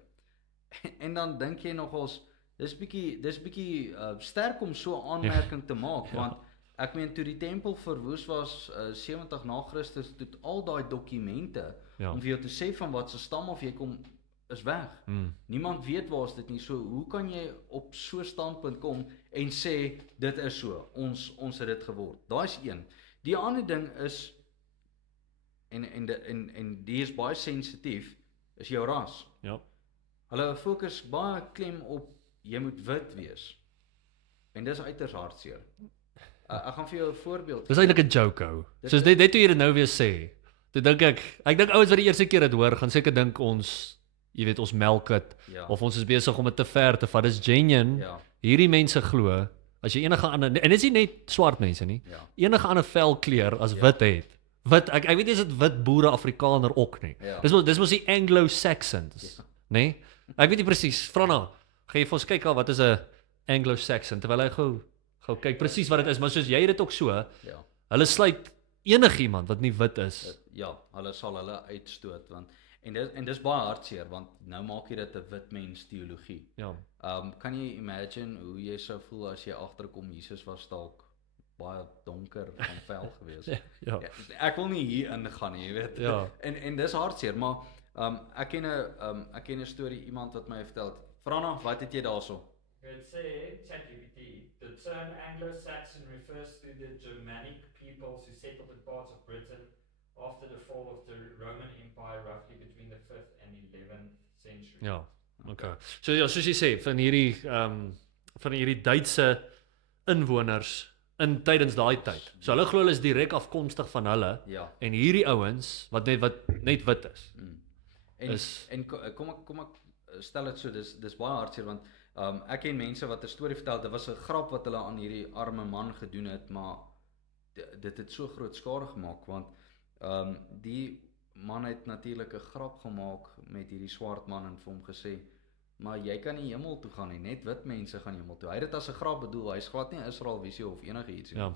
En dan dink jy nogals, dis bietjie sterk om so 'n aanmerking te maak, want ek meen toe die tempel verwoes was 70 na Christus, toe al daai dokumente om vir jou te sê van wat se stam of jy kom is weg. Niemand weet waar is dit nie. So hoe kan jy op so 'n standpunt kom en sê dit is so, ons het dit geword. Daai is een. Die ander ding is en die is baie sensitief, is jou ras. Ja. Hulle fokus baie klem op jy moet wit wees. En dis uiters hartseer. Ek gaan vir jou 'n voorbeeld. Dis eintlik 'n joke ou. Soos dit toe jy dit nou weer sê. Toe dink ek dink ouens wat die eerste keer dit hoor, gaan seker dink ons, jy weet, ons melk dit of ons is besig om dit te ver te vat. Dis genuine. Ja. Hierdie mense glo as jy enige ander en dit is nie net swart mense nie. Enige ander velkleur as wit het. Wit, ek weet nie is dit wit boere Afrikaner ook nie. Dis mos die Anglo-Saxons, nê? Ek weet nie presies. Franna, gaan jy vir ons kyk wat is 'n Anglo-Saxon terwyl hy gou kyk presies wat dit is, maar soos jy dit ook so. Hulle sluit enigiemand wat nie wit is. Ja, hulle sal hulle uitstoot want en dis baie hartseer want nou maak jy dit 'n wit mens teologie. Ja. Kan jy imagine hoe jy sou voel as jy agterkom Jesus was dalk baie donker van vel gewees. Ja. Ek wil nie hier ingaan nie, jy weet. Ja. En dis hartseer, maar ek ken 'n storie iemand wat my vertel het. Franna, wat het jy daarso? It says, ChatGPT, the term Anglo-Saxon refers to the Germanic peoples who settled in parts of Britain after the fall of the Roman Empire roughly between the 5th and 11th century. Ja. Okay. So ja, soos jy sê, van hierdie Duitse inwoners tydens daai tyd. So hulle glo hulle is direk afkomstig van hulle en hierdie ouens wat net wit is. En kom ek stel dit so, dis baie hartseer want ek ken mense wat 'n storie vertel, dit was 'n grap wat hulle aan hierdie arme man gedoen het, maar dit het so groot skade gemaak want die man het natuurlik 'n grap gemaak met hierdie swart man en vir hom gesê, maar jy kan nie hemel toe gaan nie, net wit mense gaan hemel toe. Hy het dit as 'n grap bedoel, hy's glad nie Israel visie of enigiets nie.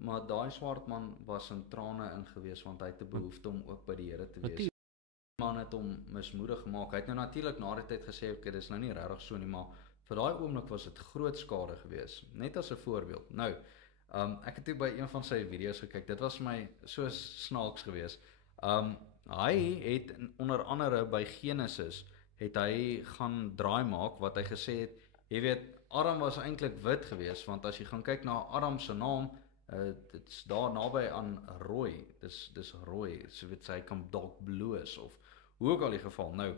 Maar daai swart man was in trane ingewees want hy het 'n behoefte om ook by die Here te wees. Die man het hom mismoedig gemaak. Hy het nou natuurlik na die tyd gesê, okay, dis nou nie regtig so nie, maar vir daai oomblik was dit groot skade gewees. Net as 'n voorbeeld. Nou, ek het by een van sy video's gekyk. Dit was vir my so snaaks gewees. Hy het onder andere by Genesis het hy gaan draai maak wat hy gesê het, jy weet, Adam was eintlik wit geweest want as jy gaan kyk na Adam se naam, dit's daar naby aan rooi. Dis rooi. So weet hy kan dalk bloos of hoe ook al die geval. Nou,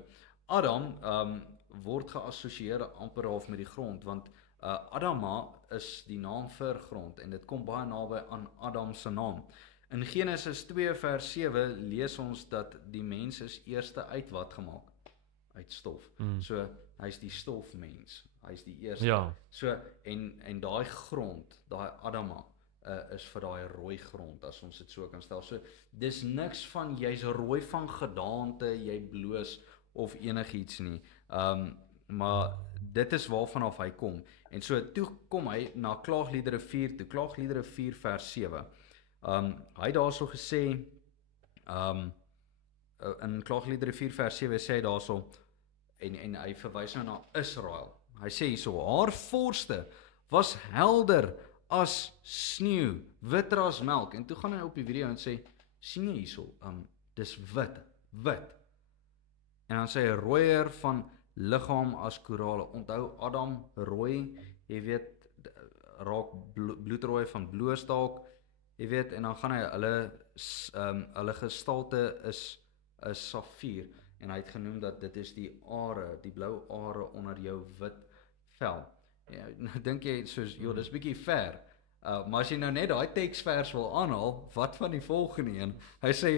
Adam word geassosieer amper half met die grond want Adama is die naam vir grond en dit kom baie naby aan Adam se naam. In Genesis 2 vers 7 lees ons dat die mens is eerste uit wat gemaak? Uit stof. So hy's die stofmens. Hy's die eerste. Ja. So en daai grond, daai Adama is vir daai rooi grond as ons dit so kan stel. So dis niks van jy's rooi van gedaante, jy bloos of enigiets nie. Maar dit is waarvan af hy kom. En so toe kom hy na Klaagliedere 4 toe. Klaagliedere 4 vers 7. Hy het daarso gesê in Klaagliedere 4 vers 7 sê hy daarso en hy verwys nou na Israel. Hy sê hierso, haar vorste was helder as sneeu, witter as melk. En toe gaan hy op die video en sê, sien jy hierso, dis wit. En dan sê hy rooier van liggaam as korale. Onthou Adam rooi, jy weet, raak bloedrooi van bloedstalk, jy weet, en dan gaan hy hulle gestalte is safier, en hy het genoem dat dit is die are, die blou are onder jou wit vel. Ja, nou dink jy soos, joh, dis bietjie ver. Maar as jy nou net daai teksvers wil aanhaal, wat van die volgende een? Hy sê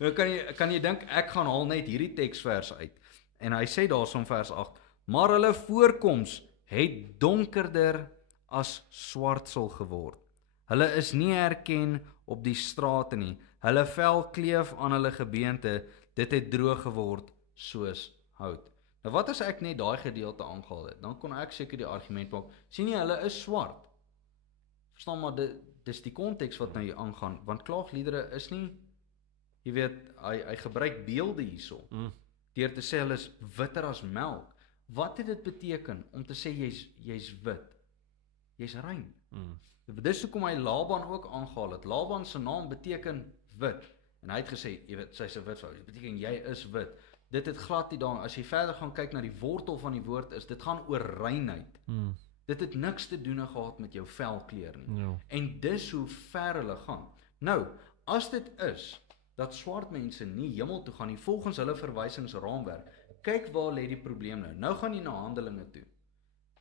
nou kan jy dink ek gaan haal net hierdie teksvers uit. En hy sê daarsom vers 8, maar hulle voorkoms het donkerder as swartsel geword. Hulle is nie herken op die strate nie. Hulle vel kleef aan hulle gebeente, dit het droog geword soos hout. Nou wat as ek net daai gedeelte aangehaal het? Dan kon ek seker die argument maak, sien jy, hulle is swart. Verstaan maar, dis die konteks wat nou hier aangaan, want klaagliedere is nie, jy weet, hy gebruik beelde hierso, deur te sê hulle is witter as melk. Wat het dit beteken om te sê jy's wit? Jy's rein. Dis hoekom hy Laban ook aangehaal het. Laban se naam beteken wit. En hy het gesê, jy weet, sy's 'n wit vrou. Dit beteken jy is wit. Dit het glad nie daar, as jy verder gaan kyk na die wortel van die woord is, dit gaan oor reinheid. Dit het niks te doen gehad met jou velkleur nie. Ja. En dis hoe ver hulle gaan. Nou, as dit is dat swart mense nie hemel toe gaan nie, volgens hulle verwysingsraamwerk, kyk waar lê die probleem nou. Nou gaan jy na Handelinge toe.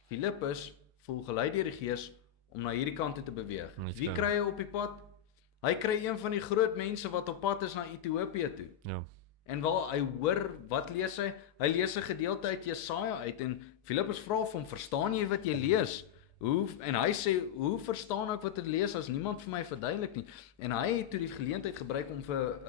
Filippus voel gelei deur die Gees om na hierdie kant toe te beweeg. Wie kry hy op die pad? Hy kry een van die groot mense wat op pad is na Ethiopië toe. Ja. En waar hy hoor, wat lees hy? Hy lees 'n gedeelte uit Jesaja uit en Filippus vra vir hom, verstaan jy wat jy lees? En hy sê, hoe verstaan ek wat ek lees as niemand vir my verduidelik nie? En hy het toe die geleentheid gebruik om vir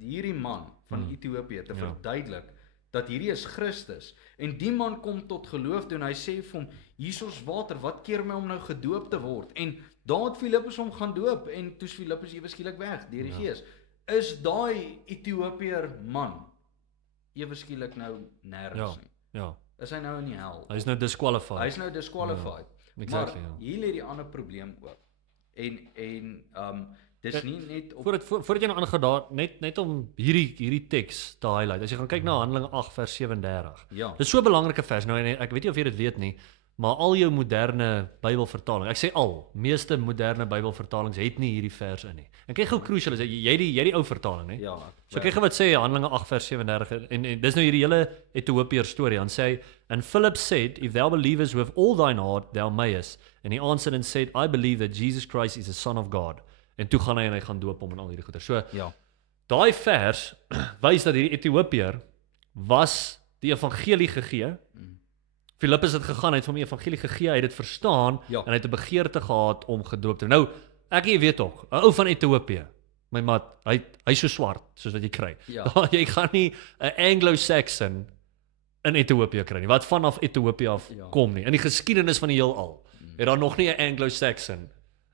hierdie man van Ethiopië te verduidelik dat hierdie is Christus. En die man kom tot geloof toe en hy sê vir hom, hierso's water, wat keer my om nou gedoop te word? En daar het Filippus hom gaan doop en toe's Filippus ewe skielik weg deur die Gees. Is daai Ethiopiër man ewe skielik nou nêrens nie? Ja. Is hy nou in die hel? Hy is nou disqualified. Hy is nou disqualified. Exactly, maar hier lê die ander probleem ook. En dis nie net op Voordat jy nou aangaan daar, net om hierdie teks te highlight. As jy gaan kyk na Handelinge 8 vers 37. Ja. Dis so 'n belangrike vers. Nou en ek weet nie of jy dit weet nie, maar al jou moderne Bybelvertalings, ek sê meeste moderne Bybelvertalings het nie hierdie vers in nie. En kyk hoe crucial is dit. Jy die ou vertaling, hè? Ja. So kyk wat sê Handelinge 8 vers 37 en dis nou hierdie hele Ethiopiër storie. Dan sê hy, and Philip said, if thou believest with all thine heart, thou mayest. And he answered and said, I believe that Jesus Christ is the Son of God. En toe gaan hy gaan doop hom en al hierdie goeie. So ja. Daai vers wys dat hierdie Ethiopiër was die evangelie gegee. Filippus het gegaan, hy het van die evangelie gegee, hy het dit verstaan en hy het 'n begeerte gehad om gedoop te word. Nou, jy weet ook, 'n ou van Ethiopië, my maat, hy's so swart soos wat jy kry. Ja. Jy gaan nie 'n Anglo-Saxon in Ethiopië kry nie, wat vanaf Ethiopië af kom nie. In die geskiedenis van die heelal het daar nog nie 'n Anglo-Saxon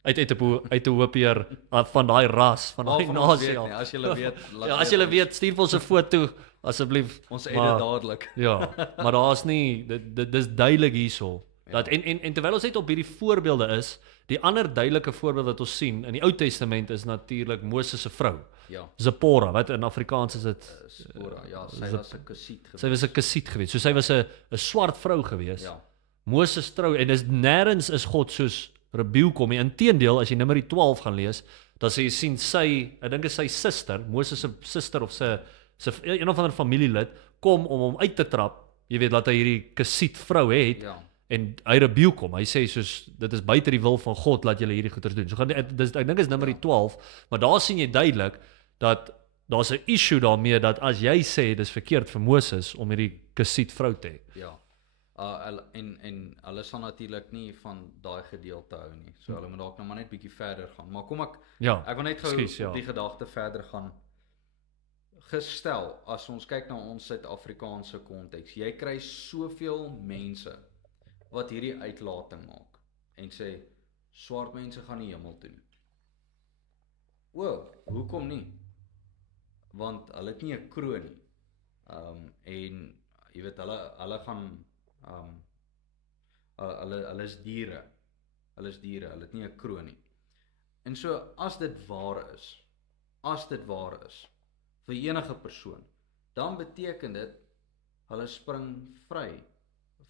uit Ethiopië van daai ras, van daai nasie. As jy weet, as jy weet, stuur ons 'n foto asseblief. Ons eet dit dadelik. Ja, maar daar's nie dis duidelik hierso. Dat en terwyl ons net op hierdie voorbeelde is, die ander duidelike voorbeeld wat ons sien in die Ou Testament is natuurlik Moses se vrou. Ja. Zipporah, wat in Afrikaans is dit Zipporah, ja, sy was 'n Kusiet geweest. Sy was 'n Kusiet geweest. So sy was 'n swart vrou geweest. Ja. Moses trou en dis nêrens is God soos rebuke hom nie. Inteendeel, as jy Numeri 12 gaan lees, dan sê jy sien ek dink is sy suster, Moses se suster of sy een of ander familielid kom om hom uit te trap. Jy weet dat hy hierdie Kusiet vrou het. Ja. En hy rebuke hom. Hy sê soos dit is buite die wil van God laat julle hierdie goeters doen. So gaan ek dink is Numeri 12, maar daar sien jy duidelik dat daar's 'n issue daarmee dat as jy sê dis verkeerd vir Moses om hierdie Kusiet vrou te hê. Ja. En hulle sal natuurlik nie van daai gedeelte hou nie. So hulle moet dalk nou maar net bietjie verder gaan. Maar kom ek wil net gou op die gedagte verder gaan. Gestel as ons kyk na ons Suid-Afrikaanse konteks, jy kry soveel mense wat hierdie uitlating maak en sê swart mense gaan nie hemel toe nie. Hoekom nie? Want hulle het nie 'n kroon nie. En jy weet hulle gaan hulle is diere. Hulle is diere, hulle het nie 'n kroon nie. En so as dit waar is vir enige persoon, dan beteken dit hulle spring vry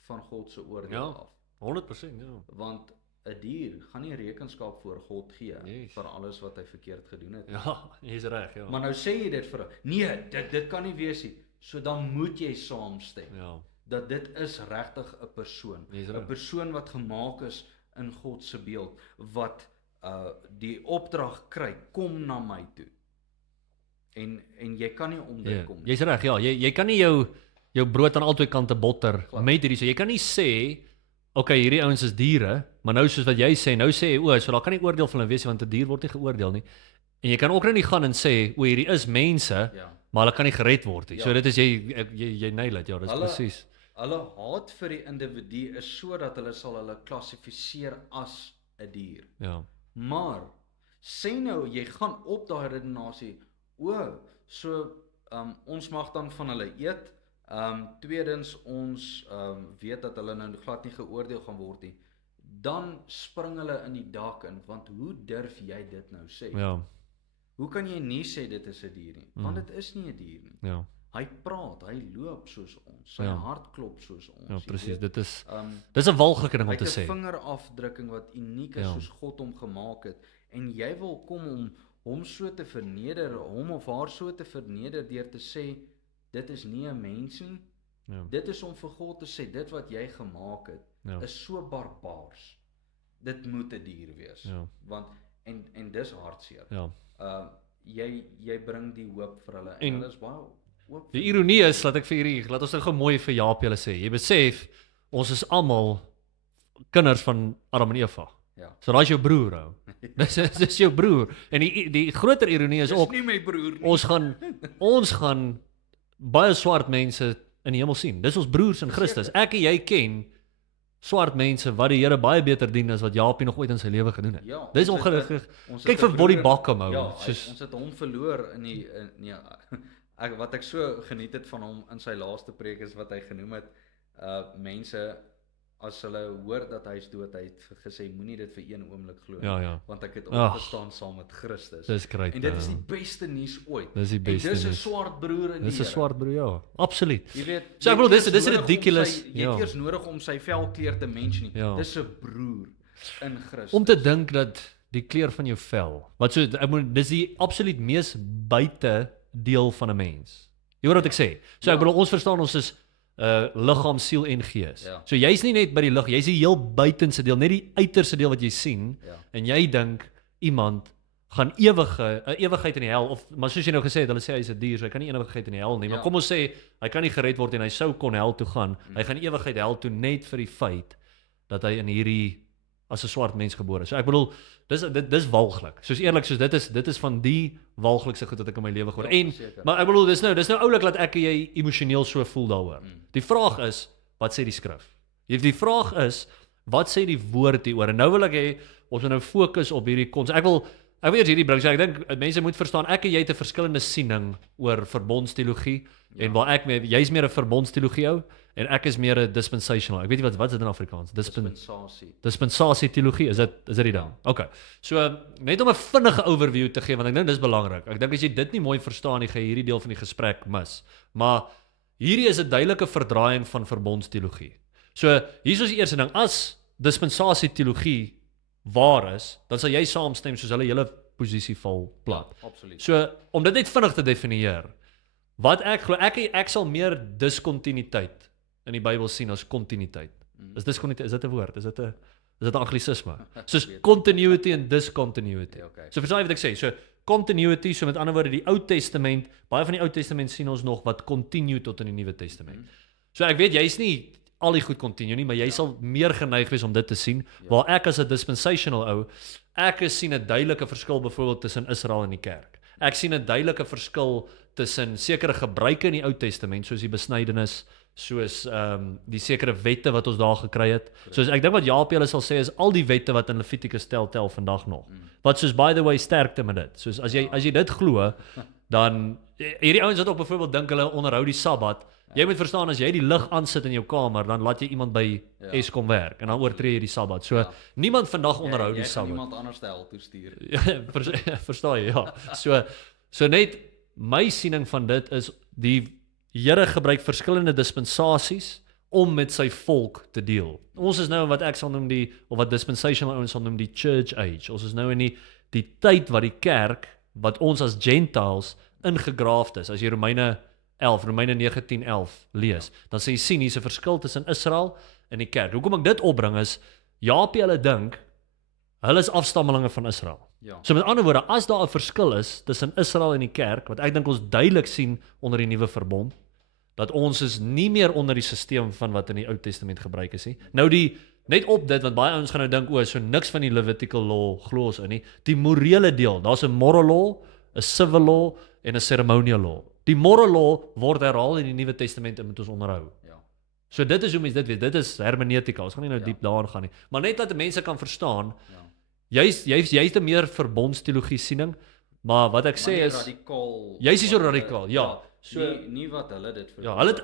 van God se oordeel af. 100%, ja. Want 'n dier gaan nie rekenskap voor God gee Yes. vir alles wat hy verkeerd gedoen het. Ja, jy's reg, ja. Maar nou sê jy dit vir nee, dit kan nie wees nie. So dan moet jy saamstem Ja, dat dit is regtig 'n persoon, Jy's 'n reg. persoon wat gemaak is in God se beeld, wat die opdrag kry, kom na my toe. En jy kan nie om dit ja. kom nie. Jy's reg, ja. Jy kan nie jou brood aan albei kante botter Klaar. met hierdie so. Jy kan nie sê okay, hierdie ouens is diere, maar nou soos wat jy sê, nou sê jy so daar kan nie oordeel van hulle wees want 'n dier word nie geoordeel nie. En jy kan ook nou nie gaan en sê hierdie is mense, Ja. maar hulle kan nie gered word nie. Ja. So dit is jy nail dit, ja, dis presies. Hulle haat vir die individu is sodat hulle sal hulle klassifiseer as 'n dier. Ja. Maar sê nou jy gaan op daai redenasie, ons mag dan van hulle eet. Tweedens ons weet dat hulle nou glad nie geoordeel gaan word nie. Dan spring hulle in die dak in, want hoe durf jy dit nou sê? Ja. Hoe kan jy nie sê dit is 'n dier nie? Want dit is nie 'n dier nie. Ja. Hy praat, hy loop soos ons, sy Ja. hart klop soos ons. Ja, jy presies. weet. Dit is Dis dis 'n walglike ding hy om te het 'n sê. vingerafdrukking wat uniek is Ja. soos God hom gemaak het. En jy wil kom om hom so te verneder, hom of haar so te verneder deur te sê dit is nie 'n mens nie. Ja. Dit is om vir God te sê dit wat jy gemaak het Ja. is so barbaars. Dit moet 'n dier wees. Ja. Want en dis hartseer. Ja. Jy bring die hoop vir hulle En hulle is baie hoop. Die ironie is, laat ons nou gou mooi vir Jaap julle sê. Jy besef ons is almal kinders van Adam en Eva. Ja. So daai's jou broer ou. Dis jou broer. En die groter ironie is Dis ook nie my broer nie. ons gaan baie swart mense in die hemel sien. Dis ons broers in Christus. Ek en jy ken swart mense wat die Here baie beter dien as wat Jaapie nog ooit in sy lewe gedoen het. Ja, Dis ons het ongelukkig. Ons Kyk het vir Bobby verloor- Bakum ou. Ja, Soos ons het hom verloor in die wat ek so geniet het van hom in sy laaste preek is wat hy genoem het mense as hulle hoor dat hy is dood, hy het gesê moenie dit vir een oomblik glo nie, Ja. want ek het Ag, opgestaan saam met Christus. Dis great. En dit is die beste nuus ooit. Dis die beste En dis 'n nuus. swart broer in die Dis 'n Here. swart broer, ja. Absoluut. Jy weet, So ek jy bedoel, het dis eers nodig om ridiculous, Jy ja. het eers nodig om sy velkleur te mention nie. Ja. Dis 'n broer in Christus. Om te dink dat die kleur van jou vel, wat so ek moet dis die absoluut mees buite deel van 'n mens. Jy hoor wat ek sê? So ek Ja. bedoel ons verstaan ons is liggaam, siel en gees. Ja. So jy's nie net by die lig, jy's die heel buitenste deel, net die uiterste deel wat jy sien. Ja. En jy dink iemand gaan 'n ewigheid in die hel of maar soos jy nou gesê het, hulle sê hy's 'n dier, so hy kan nie ewigheid in die hel nie, maar Ja. kom ons sê hy kan nie gered word en hy sou kon hel toe gaan. Hy gaan ewigheid hel toe net vir die feit dat hy in hierdie as 'n swart mens gebore is. So ek bedoel dis walglik. Soos eerlik soos dit is van die walglikste goed wat ek in my lewe gehoor het. Ja, En verseker. maar ek bedoel dis nou oulik dat ek en jy emosioneel so voel daaroor. Die vraag is, wat sê die skrif? Die vraag is, wat sê die woord hieroor? En nou wil ek hê ons moet nou fokus op hierdie konsep. Ek wil eers hierdie bring. So ek dink mense moet verstaan ek en jy het 'n verskillende siening oor verbondsteologie en waar jy's meer 'n verbondsteologie ou en ek is meer 'n dispensational. Ek weet nie wat is dit in Afrikaans? dispensasie. Dispensasie teologie, is dit die ding? Okay. So net om 'n vinnige overview te gee want ek dink dis belangrik. Ek dink as jy dit nie mooi verstaan nie, gaan jy hierdie deel van die gesprek mis. Maar hierdie is 'n duidelike verdraaiing van verbondsteologie. So hier is die eerste ding, as dispensasie teologie waar is, dan sal jy saamstem soos hulle hele posisie val plat. Ja, absoluut. So om dit net vinnig te definieer, wat ek glo, ek sal meer diskontinuïteit in die Bybel sien as kontinuïteit. Is diskontinuïteit, is dit 'n woord? Is dit 'n anglisisme? Soos continuity en discontinuity. Ja, okay. So verstaan jy wat ek sê? So continuity, so met ander woorde die Ou Testament, baie van die Ou Testament sien ons nog wat continue tot in die Nuwe Testament. So ek weet jy's nie al die goed continue nie, maar jy sal meer geneig wees om dit te sien, waar ek as 'n dispensational ou, ek sien 'n duidelike verskil byvoorbeeld tussen Israel en die kerk. Ek sien 'n duidelike verskil tussen sekere gebruike in die Ou Testament, soos die besnydenis, soos die sekere wette wat ons daar gekry het. Soos ek dink wat Jaapie hulle sal sê is al die wette wat in Levitikus tel vandag nog. Wat soos by the way sterkte met dit. Soos as jy dit glo, dan hierdie ouens wat ook byvoorbeeld dink hulle onderhou die Sabbat, Jy moet verstaan, as jy die lig aansit in jou kamer, dan laat jy iemand by Eskom werk en dan oortree jy die Sabbat. So niemand vandag onderhou die Sabbat. Jy gaan iemand anders te hel toestuur. Verstaan jy? Ja. So net my siening van dit is die Here gebruik verskillende dispensasies om met sy volk te deel. Ons is nou in wat ek sal noem of wat dispensational ouens sal noem die church age. Ons is nou in die tyd wat die kerk, wat ons as Gentiles ingegraafd is. As jy Romeine 19:11 lees, dan sê jy sien hier's 'n verskil tussen Israel en die kerk. Hoekom ek dit opbring is, Japie hulle dink, hulle is afstammelinge van Israel. Ja. So met ander woorde, as daar 'n verskil is tussen Israel en die kerk, wat ek dink ons duidelik sien onder die nuwe verbond, dat ons is nie meer onder die stelsel van wat in die Ou Testament gebruik is nie. Nou net op dit, want baie ouens gaan nou dink, so niks van die Levitical law glo ons in nie. Die morele deel, daar's 'n moral law, 'n civil law en 'n ceremonial law. Die moral law word herhaal in die Nuwe Testament en moet ons onderhou. Ja. So dit is hoe mense dit weet. Dit is hermeneutika. Ons gaan nie nou diep daarin gaan nie. Maar net dat mense kan verstaan, jy's 'n meer verbondsteologie siening, maar wat ek sê is jy's nie so radikaal. Ja. So nie wat hulle dit Ja, hulle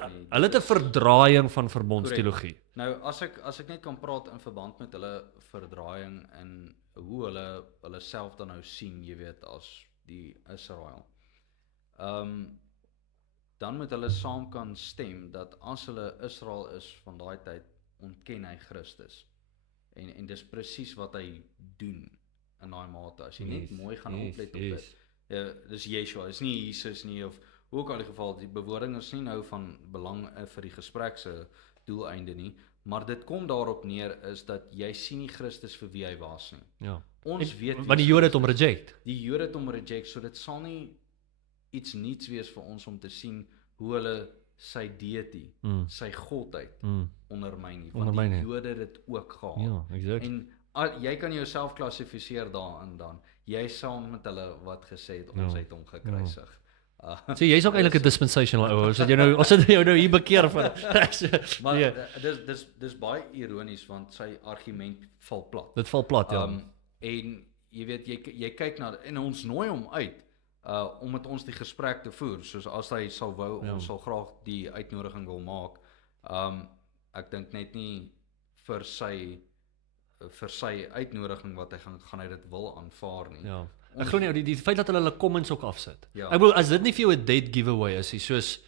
het 'n verdraaiing van verbondsteologie. Nou as ek net kan praat in verband met hulle verdraaiing en hoe hulle self dan nou sien, jy weet, as die Israel. Dan moet hulle saam kan stem dat as hulle Israel is van daai tyd, ontken hy Christus. En dis presies wat hy doen in daai mate. As jy net mooi gaan oplet op dit. Dis Yeshua, is nie Jesus nie, of hoe ook al die geval, die bewoording is nie nou van belang vir die gesprek se doeleinde nie, maar dit kom daarop neer is dat jy sien nie Christus vir wie hy was nie. Ja. Ons weet want die Jode het hom reject. Die Jode het hom reject, so dit sal nie iets niets wees vir ons om te sien hoe hulle sy deity, sy godheid ondermyn nie, want die Jode het dit ook gehad. Ja, exactly. En jy kan jouself klassifiseer daarin dan. Jy saam met hulle wat gesê het ons het hom gekruisig. So jy's ook eintlik 'n dispensational ou. Ons het jou nou hier bekeer van. Maar dis baie ironies want sy argument val plat. Dit val plat, ja. En jy weet jy kyk na en ons nooi hom uit om met ons die gesprek te voer, soos as hy sal wou, ons sal graag die uitnodiging wil maak. Ek dink net nie vir sy uitnodiging wat hy gaan hy dit wil aanvaar nie. Ja. Ek glo nie die feit dat hulle comments ook afsit. Ek bedoel, as dit nie vir jou 'n dead giveaway is nie, soos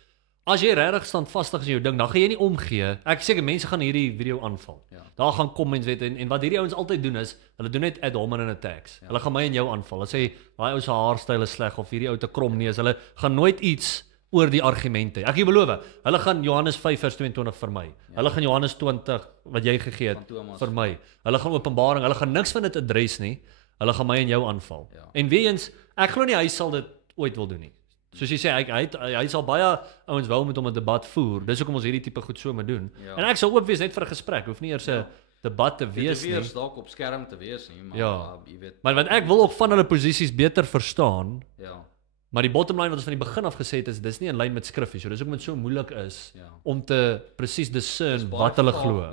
as jy regtig standvastig is in jou ding, dan gaan jy nie omgee. Ek seker mense gaan hierdie video aanval. Daar gaan comments weet en wat hierdie ouens altyd doen is, hulle doen net ad hominem attacks. Hulle gaan my en jou aanval. Hulle sê daai ou se haarstyl is sleg of hierdie ou te krom neus. Hulle gaan nooit iets oor die argumente. Ek beloof, hulle gaan Johannes 5:22 vir my. Hulle gaan Johannes 20 wat jy gegee het vir my. Hulle gaan Openbaring, hulle gaan niks van dit adres nie. Hulle gaan my en jou aanval. En weer eens, ek glo nie hy sal dit ooit wil doen nie. Soos jy sê, hy sal baie ouens wou met hom 'n debat voer. Dis hoekom ons hierdie tipe goed so moet doen. En ek sal oop wees net vir 'n gesprek. Hoef nie eers 'n debat te wees nie. Dit dalk op skerm te wees nie, maar jy weet. Maar want ek wil ook van hulle posisies beter verstaan. Ja. Maar die bottom line wat ons van die begin af gesê het is dis nie in lyn met skrif nie. So dis hoekom dit so moeilik is om te presies discern wat hulle glo.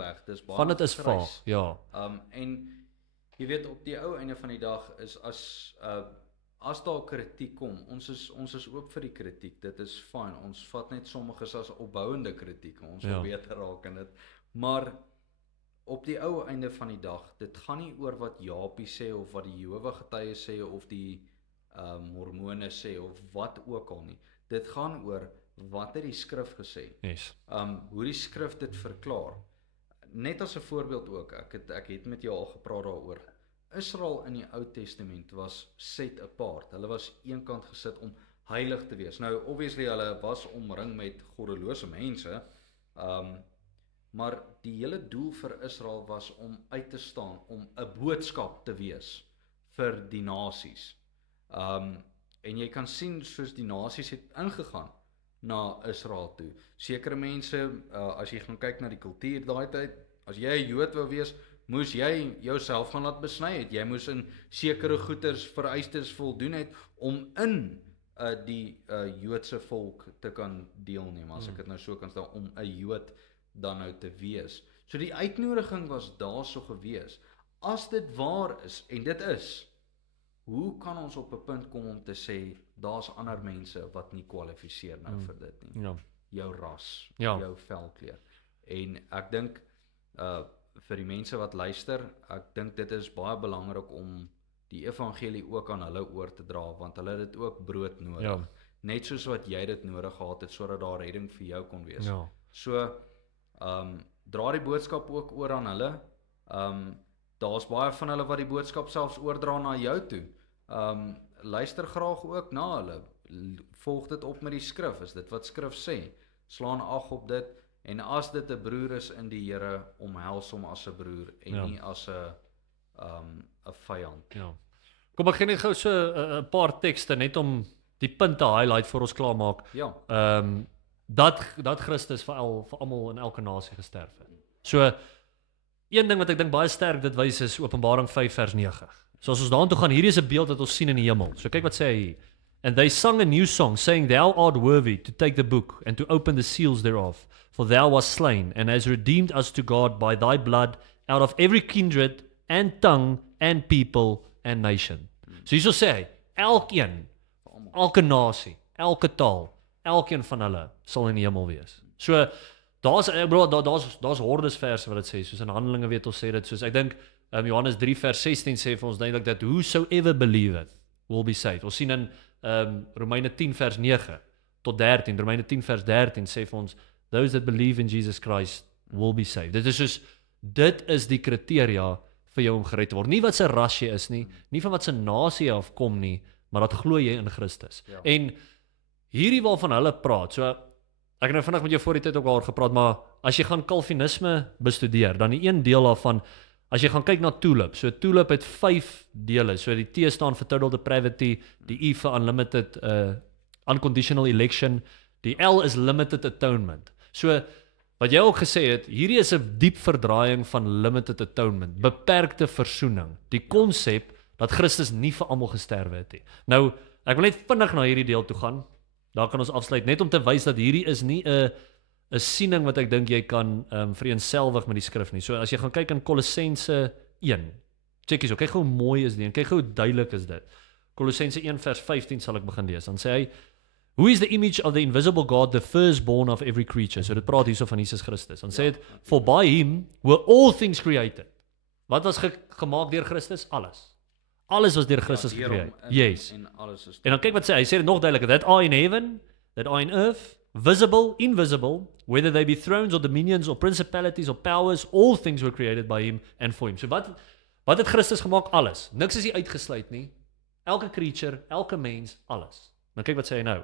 Van dit is vaag. Ja. En jy weet op die ou einde van die dag is as daar kritiek kom, ons is oop vir die kritiek. Dit is fyn. Ons vat net sommiges as opbouende kritiek. Ons wil beter raak in dit. Maar op die ou einde van die dag, dit gaan nie oor wat Japie sê of wat die Jehova getuies sê of die Mormone sê of wat ook al nie. Dit gaan oor wat het die skrif gesê. Hoe die skrif dit verklaar. Net as 'n voorbeeld ook, ek het met jou al gepraat daaroor. Israel in die Ou Testament was set apart. Hulle was eenkant gesit om heilig te wees. Nou obviously hulle was omring met goddelose mense. Maar die hele doel vir Israel was om uit te staan, om 'n boodskap te wees vir die nasies. En jy kan sien soos die nasies het ingegaan na Israel toe. Sekere mense, as jy gaan kyk na die kultuur daai tyd, as jy 'n Jood wou wees, moes jy jouself gaan laat besny het. Jy moes in sekere goeders vereistes voldoen het om in die Joodse volk te kan deelneem, as ek dit nou so kan stel, om 'n Jood dan nou te wees. So die uitnodiging was daarso gewees. As dit waar is, en dit is, hoe kan ons op 'n punt kom om te sê, daar's ander mense wat nie kwalifiseer nou vir dit nie? jou ras, Ja. jou velkleur. En ek dink vir die mense wat luister, ek dink dit is baie belangrik om die evangelie ook aan hulle oor te dra, want hulle het dit ook brood nodig. Ja. Net soos wat jy dit nodig gehad het, sodat daar redding vir jou kon wees. Ja. So, dra die boodskap ook oor aan hulle. Daar's baie van hulle wat die boodskap selfs oordra na jou toe. Luister graag ook na hulle. Volg dit op met die skrif, is dit wat skrif sê. Slaan ag op dit, en as dit 'n broer is in die Here, omhels hom as 'n broer en Ja. nie as 'n vyand. Ja. Kom ek gee net gou so 'n paar tekste net om die punte highlight vir ons klaar maak. Ja, Dat Christus vir almal in elke nasie gesterf het. So een ding wat ek dink baie sterk dit wys is Openbaring 5 vers 9. So as ons daartoe gaan, hierdie is 'n beeld wat ons sien in die hemel. So kyk wat sê hy hier. And they sung a new song, saying, Thou art worthy to take the book and to open the seals thereof. For thou wast slain, and hast redeemed us to God by thy blood out of every kindred and tongue and people and nation. So hierso sê hy, elkeen, elke nasie, elke taal, elkeen van hulle sal in die hemel wees. So daar's hordes verse wat dit sê, soos in Handelinge weet ons sê dit, soos ek dink Johannes 3 vers 16 sê vir ons duidelik dat whosoever believeth will be saved. Ons sien in Romeine 10 vers 9 tot 13, Romeine 10 vers 13 sê vir ons, those that believe in Jesus Christ will be saved. Dit is die kriteria vir jou om gered te word. Nie wat se ras jy is nie van wat se nasie jy afkom nie, maar dat glo jy in Christus. Ja. En hierdie waarvan hulle praat, so ek het nou vinnig met jou voor die tyd ook al gepraat, maar as jy gaan Calvinisme bestudeer, dan die een deel daarvan, as jy gaan kyk na tulip, so tulip het 5 dele, so die T staan vir total depravity, die I vir unlimited, unconditional election, die L is limited atonement. So, wat jy ook gesê het, hierdie is 'n diep verdraaiing van limited atonement, beperkte versoening, die konsep dat Christus nie vir almal gesterwe het nie. Nou, ek wil net vinnig na hierdie deel toe gaan, daar kan ons afsluit, net om te wys dat hierdie is nie 'n siening wat ek dink jy kan vereenselwig met die skrif nie. So as jy gaan kyk in Kolossense 1, check hier so, kyk hoe mooi is dit en kyk hoe duidelik is dit. Kolossense 1 vers 15 sal ek begin lees. Dan sê hy, who is the image of the invisible God, the firstborn of every creature. So dit praat hierso van Jesus Christus. Dan sê dit, for by him were all things created. Wat was gemaak deur Christus? Alles. Alles was deur Christus gecreëer. Yes. En alles is En dan kyk wat sê hy, sê dit nog duideliker, that are in heaven, that are in earth, visible, invisible, whether they be thrones or dominions or principalities or powers, all things were created by him and for him. So wat het Christus gemaak? Alles. Niks is hier uitgesluit nie. Elke creature, elke mens, alles. Dan kyk wat sê hy nou.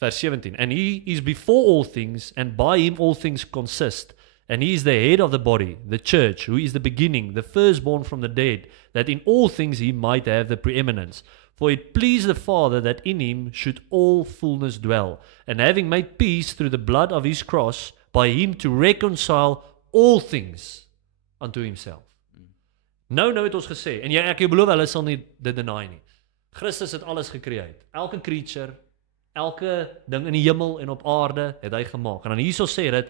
Vers 17. And he is before all things, and by him all things consist. And he is the head of the body, the church, who is the beginning, the firstborn from the dead, that in all things he might have the preeminence. For it pleased the Father that in him should all fullness dwell, and having made peace through the blood of his cross, by him to reconcile all things unto himself. Nou het ons gesê, en ek beloof hulle sal nie dit deny nie. Christus het alles gecreëer. Elke creature, elke ding in die hemel en op aarde het hy gemaak. En dan hierso sê dit,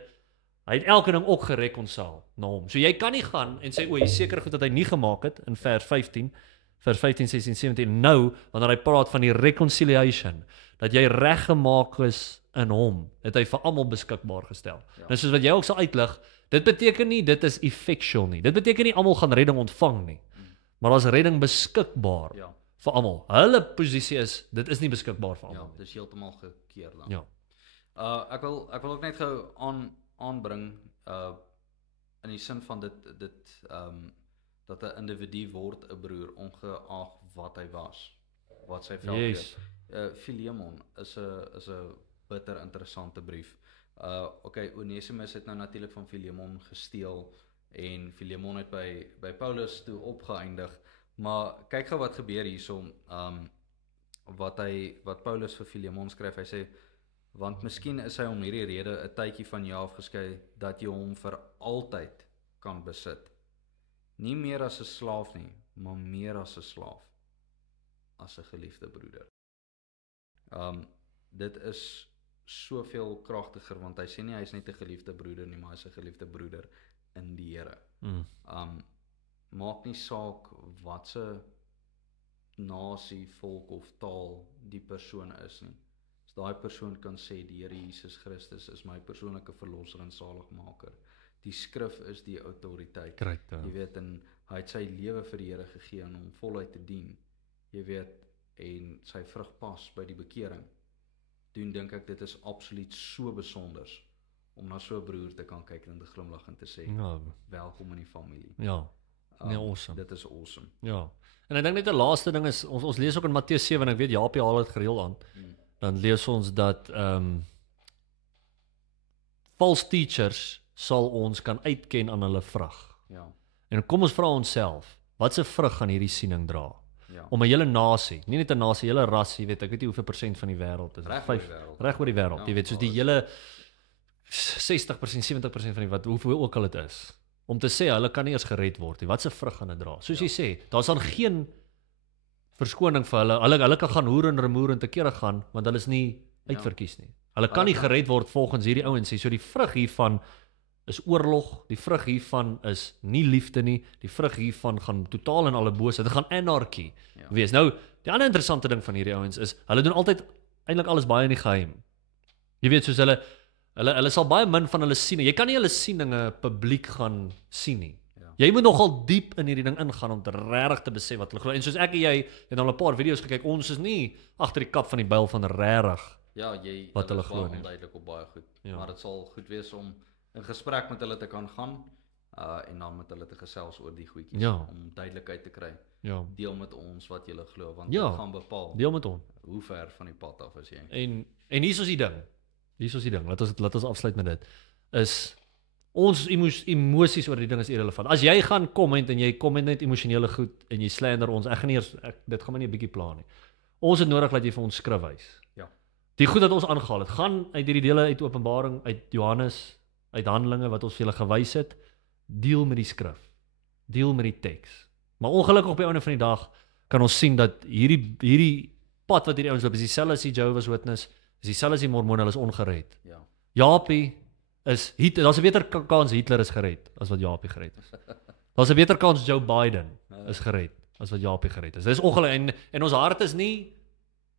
hy het elke ding ook gerekonsaal na hom. So jy kan nie gaan en sê, jy is seker goed dat hy nie gemaak het, in vers 15, 16, 17, nou, wanneer hy praat van die reconciliation, dat jy reggemaak is in hom, het hy vir almal beskikbaar gestel. Ja. Nou soos wat jy ook sal uitlig, dit beteken nie, dit is effectual nie, dit beteken nie, almal gaan redding ontvang nie, maar as redding beskikbaar vir almal. Hulle posisie is, dit is nie beskikbaar vir almal. Ja, dit is heeltemal gekeer dan. Ja. Ek wil ook net gou aanbring, in die sin van dit dat 'n individu word 'n broer, ongeag wat hy was, wat sy velkleur. Yes. Philemon is 'n bitter interessante brief. Onesimus het nou natuurlik van Philemon gesteel, en Philemon het by Paulus toe opgeëindig, maar kyk gou wat gebeur hierso, wat Paulus vir Philemon skryf, hy sê, want miskien is hy om hierdie rede 'n tydjie van jou afgeskei, dat jy hom vir altyd kan besit. Nie meer as 'n slaaf nie, maar meer as 'n slaaf, as 'n geliefde broeder. Dit is soveel kragtiger, want hy sê nie hy is net 'n geliefde broeder nie, maar hy is 'n geliefde broeder in die Here. Maak nie saak watse nasie, volk of taal die persoon is nie. As daai persoon kan sê die Here Jesus Christus is my persoonlike verlosser en saligmaker. Die skrif is die autoriteit. Correct. Jy weet, en hy het sy lewe vir die Here gegee en hom voluit te dien. Jy weet, en sy vrug pas by die bekering. Doen dink ek dit is absoluut so besonders om na so 'n broer te kan kyk en te glimlag en te sê, Ja, welkom in die familie. ja. Nee, awesome. Dit is awesome. Ja. En ek dink net 'n laaste ding is ons lees ook in Matteus 7 en ek weet Japie haal dit gereeld aan. Dan lees ons dat false teachers sal ons kan uitken aan hulle vrug. Ja, En kom ons vra onsself, watse vrug gaan hierdie siening dra? ja. Om 'n hele nasie, nie net 'n nasie, hele ras, jy weet, ek weet nie hoeveel persent van die wêreld is. Reg oor die wêreld. Reg oor die wêreld, Ja, jy weet, soos die hele 60%, 70% van die wat hoeveel ook al dit is. Om te sê hulle kan nie eens gered word nie. Wat se vrug gaan dit dra? Soos jy sê, daar's dan geen verskoning vir hulle. Hulle kan gaan hoer en remoer en te kere gaan, want hulle is nie uitverkies nie. Hulle kan nie gered word volgens hierdie ouens sê. So die vrug hiervan is oorlog, die vrug hiervan is nie liefde nie, die vrug hiervan gaan totaal en alle boosheid, dit gaan anarchy wees. Nou, die ander interessante ding van hierdie ouens is, hulle doen altyd eintlik alles baie in die geheim. Jy weet, soos hulle sal baie min van hulle siening. Jy kan nie hulle sieninge publiek gaan sien nie. Jy moet nogal diep in hierdie ding ingaan om te regtig te besef wat hulle glo. En soos ek en jy het al 'n paar video's gekyk, ons is nie agter die kap van die byl van regtig. Ja, wat hulle is glo baie nie. onduidelik op baie goed. Ja. Maar dit sal goed wees om in gesprek met hulle te kan gaan en dan met hulle te gesels oor die goedjies Ja. om duidelikheid te kry. Ja, Deel met ons wat jy glo want Ja. dit gaan bepaal deel met ons. hoe ver van die pad af is jy. En hier is die ding. Hier is die ding. Laat ons afsluit met dit. Is ons emosies oor die ding is irrelevant. As jy gaan comment en jy comment net emosionele goed en jy slander ons, ek gaan nie eers dit gaan my nie 'n bietjie pla nie. Ons het nodig dat jy vir ons skrif wys. Ja. Die goed wat ons aangehaal het, gaan uit hierdie dele uit Openbaring, uit Johannes, uit Handelinge wat ons vir julle gewys het, deel met die skrif. Deel met die teks. Maar ongelukkig op die einde van die dag kan ons sien dat hierdie pad wat hierdie ouens loop is dieselfde as die Jehovah's Witness, is dieselfde as die Mormone, hulle is ongered. Ja. Japie is daar's 'n beter kans Hitler is gered as wat Japie gered is. Daar's 'n beter kans Joe Biden is gered as wat Japie gered is. Dis ongelukkig en ons hart is nie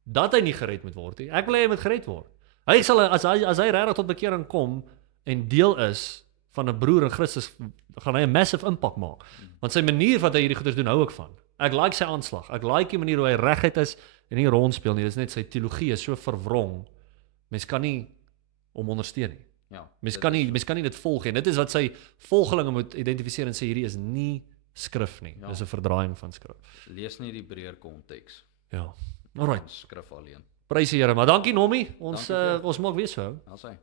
dat hy nie gered moet word nie. Ek wil hê hy moet gered word. Hy sal as hy regtig tot bekering kom en deel is van 'n broer in Christus, gaan hy 'n massive impak maak. Want sy manier wat hy hierdie goeders doen hou ek van. Ek like sy aanslag. Ek like die manier hoe hy reguit is en nie rondspeel nie. Dis net sy teologie is so verwrong. Mens kan nie hom ondersteun nie. Ja. Mens kan nie dit volg nie. Dit is wat sy volgelinge moet identifiseer en sê hierdie is nie skrif nie. Ja. Dis 'n verdraaiing van skrif. Lees nie die breër konteks. Ja. Alright. Skrif alleen. Prys die Here. Maar dankie Nommy. Ons Dankie vir jou. ons maak weer so. Daar's hy.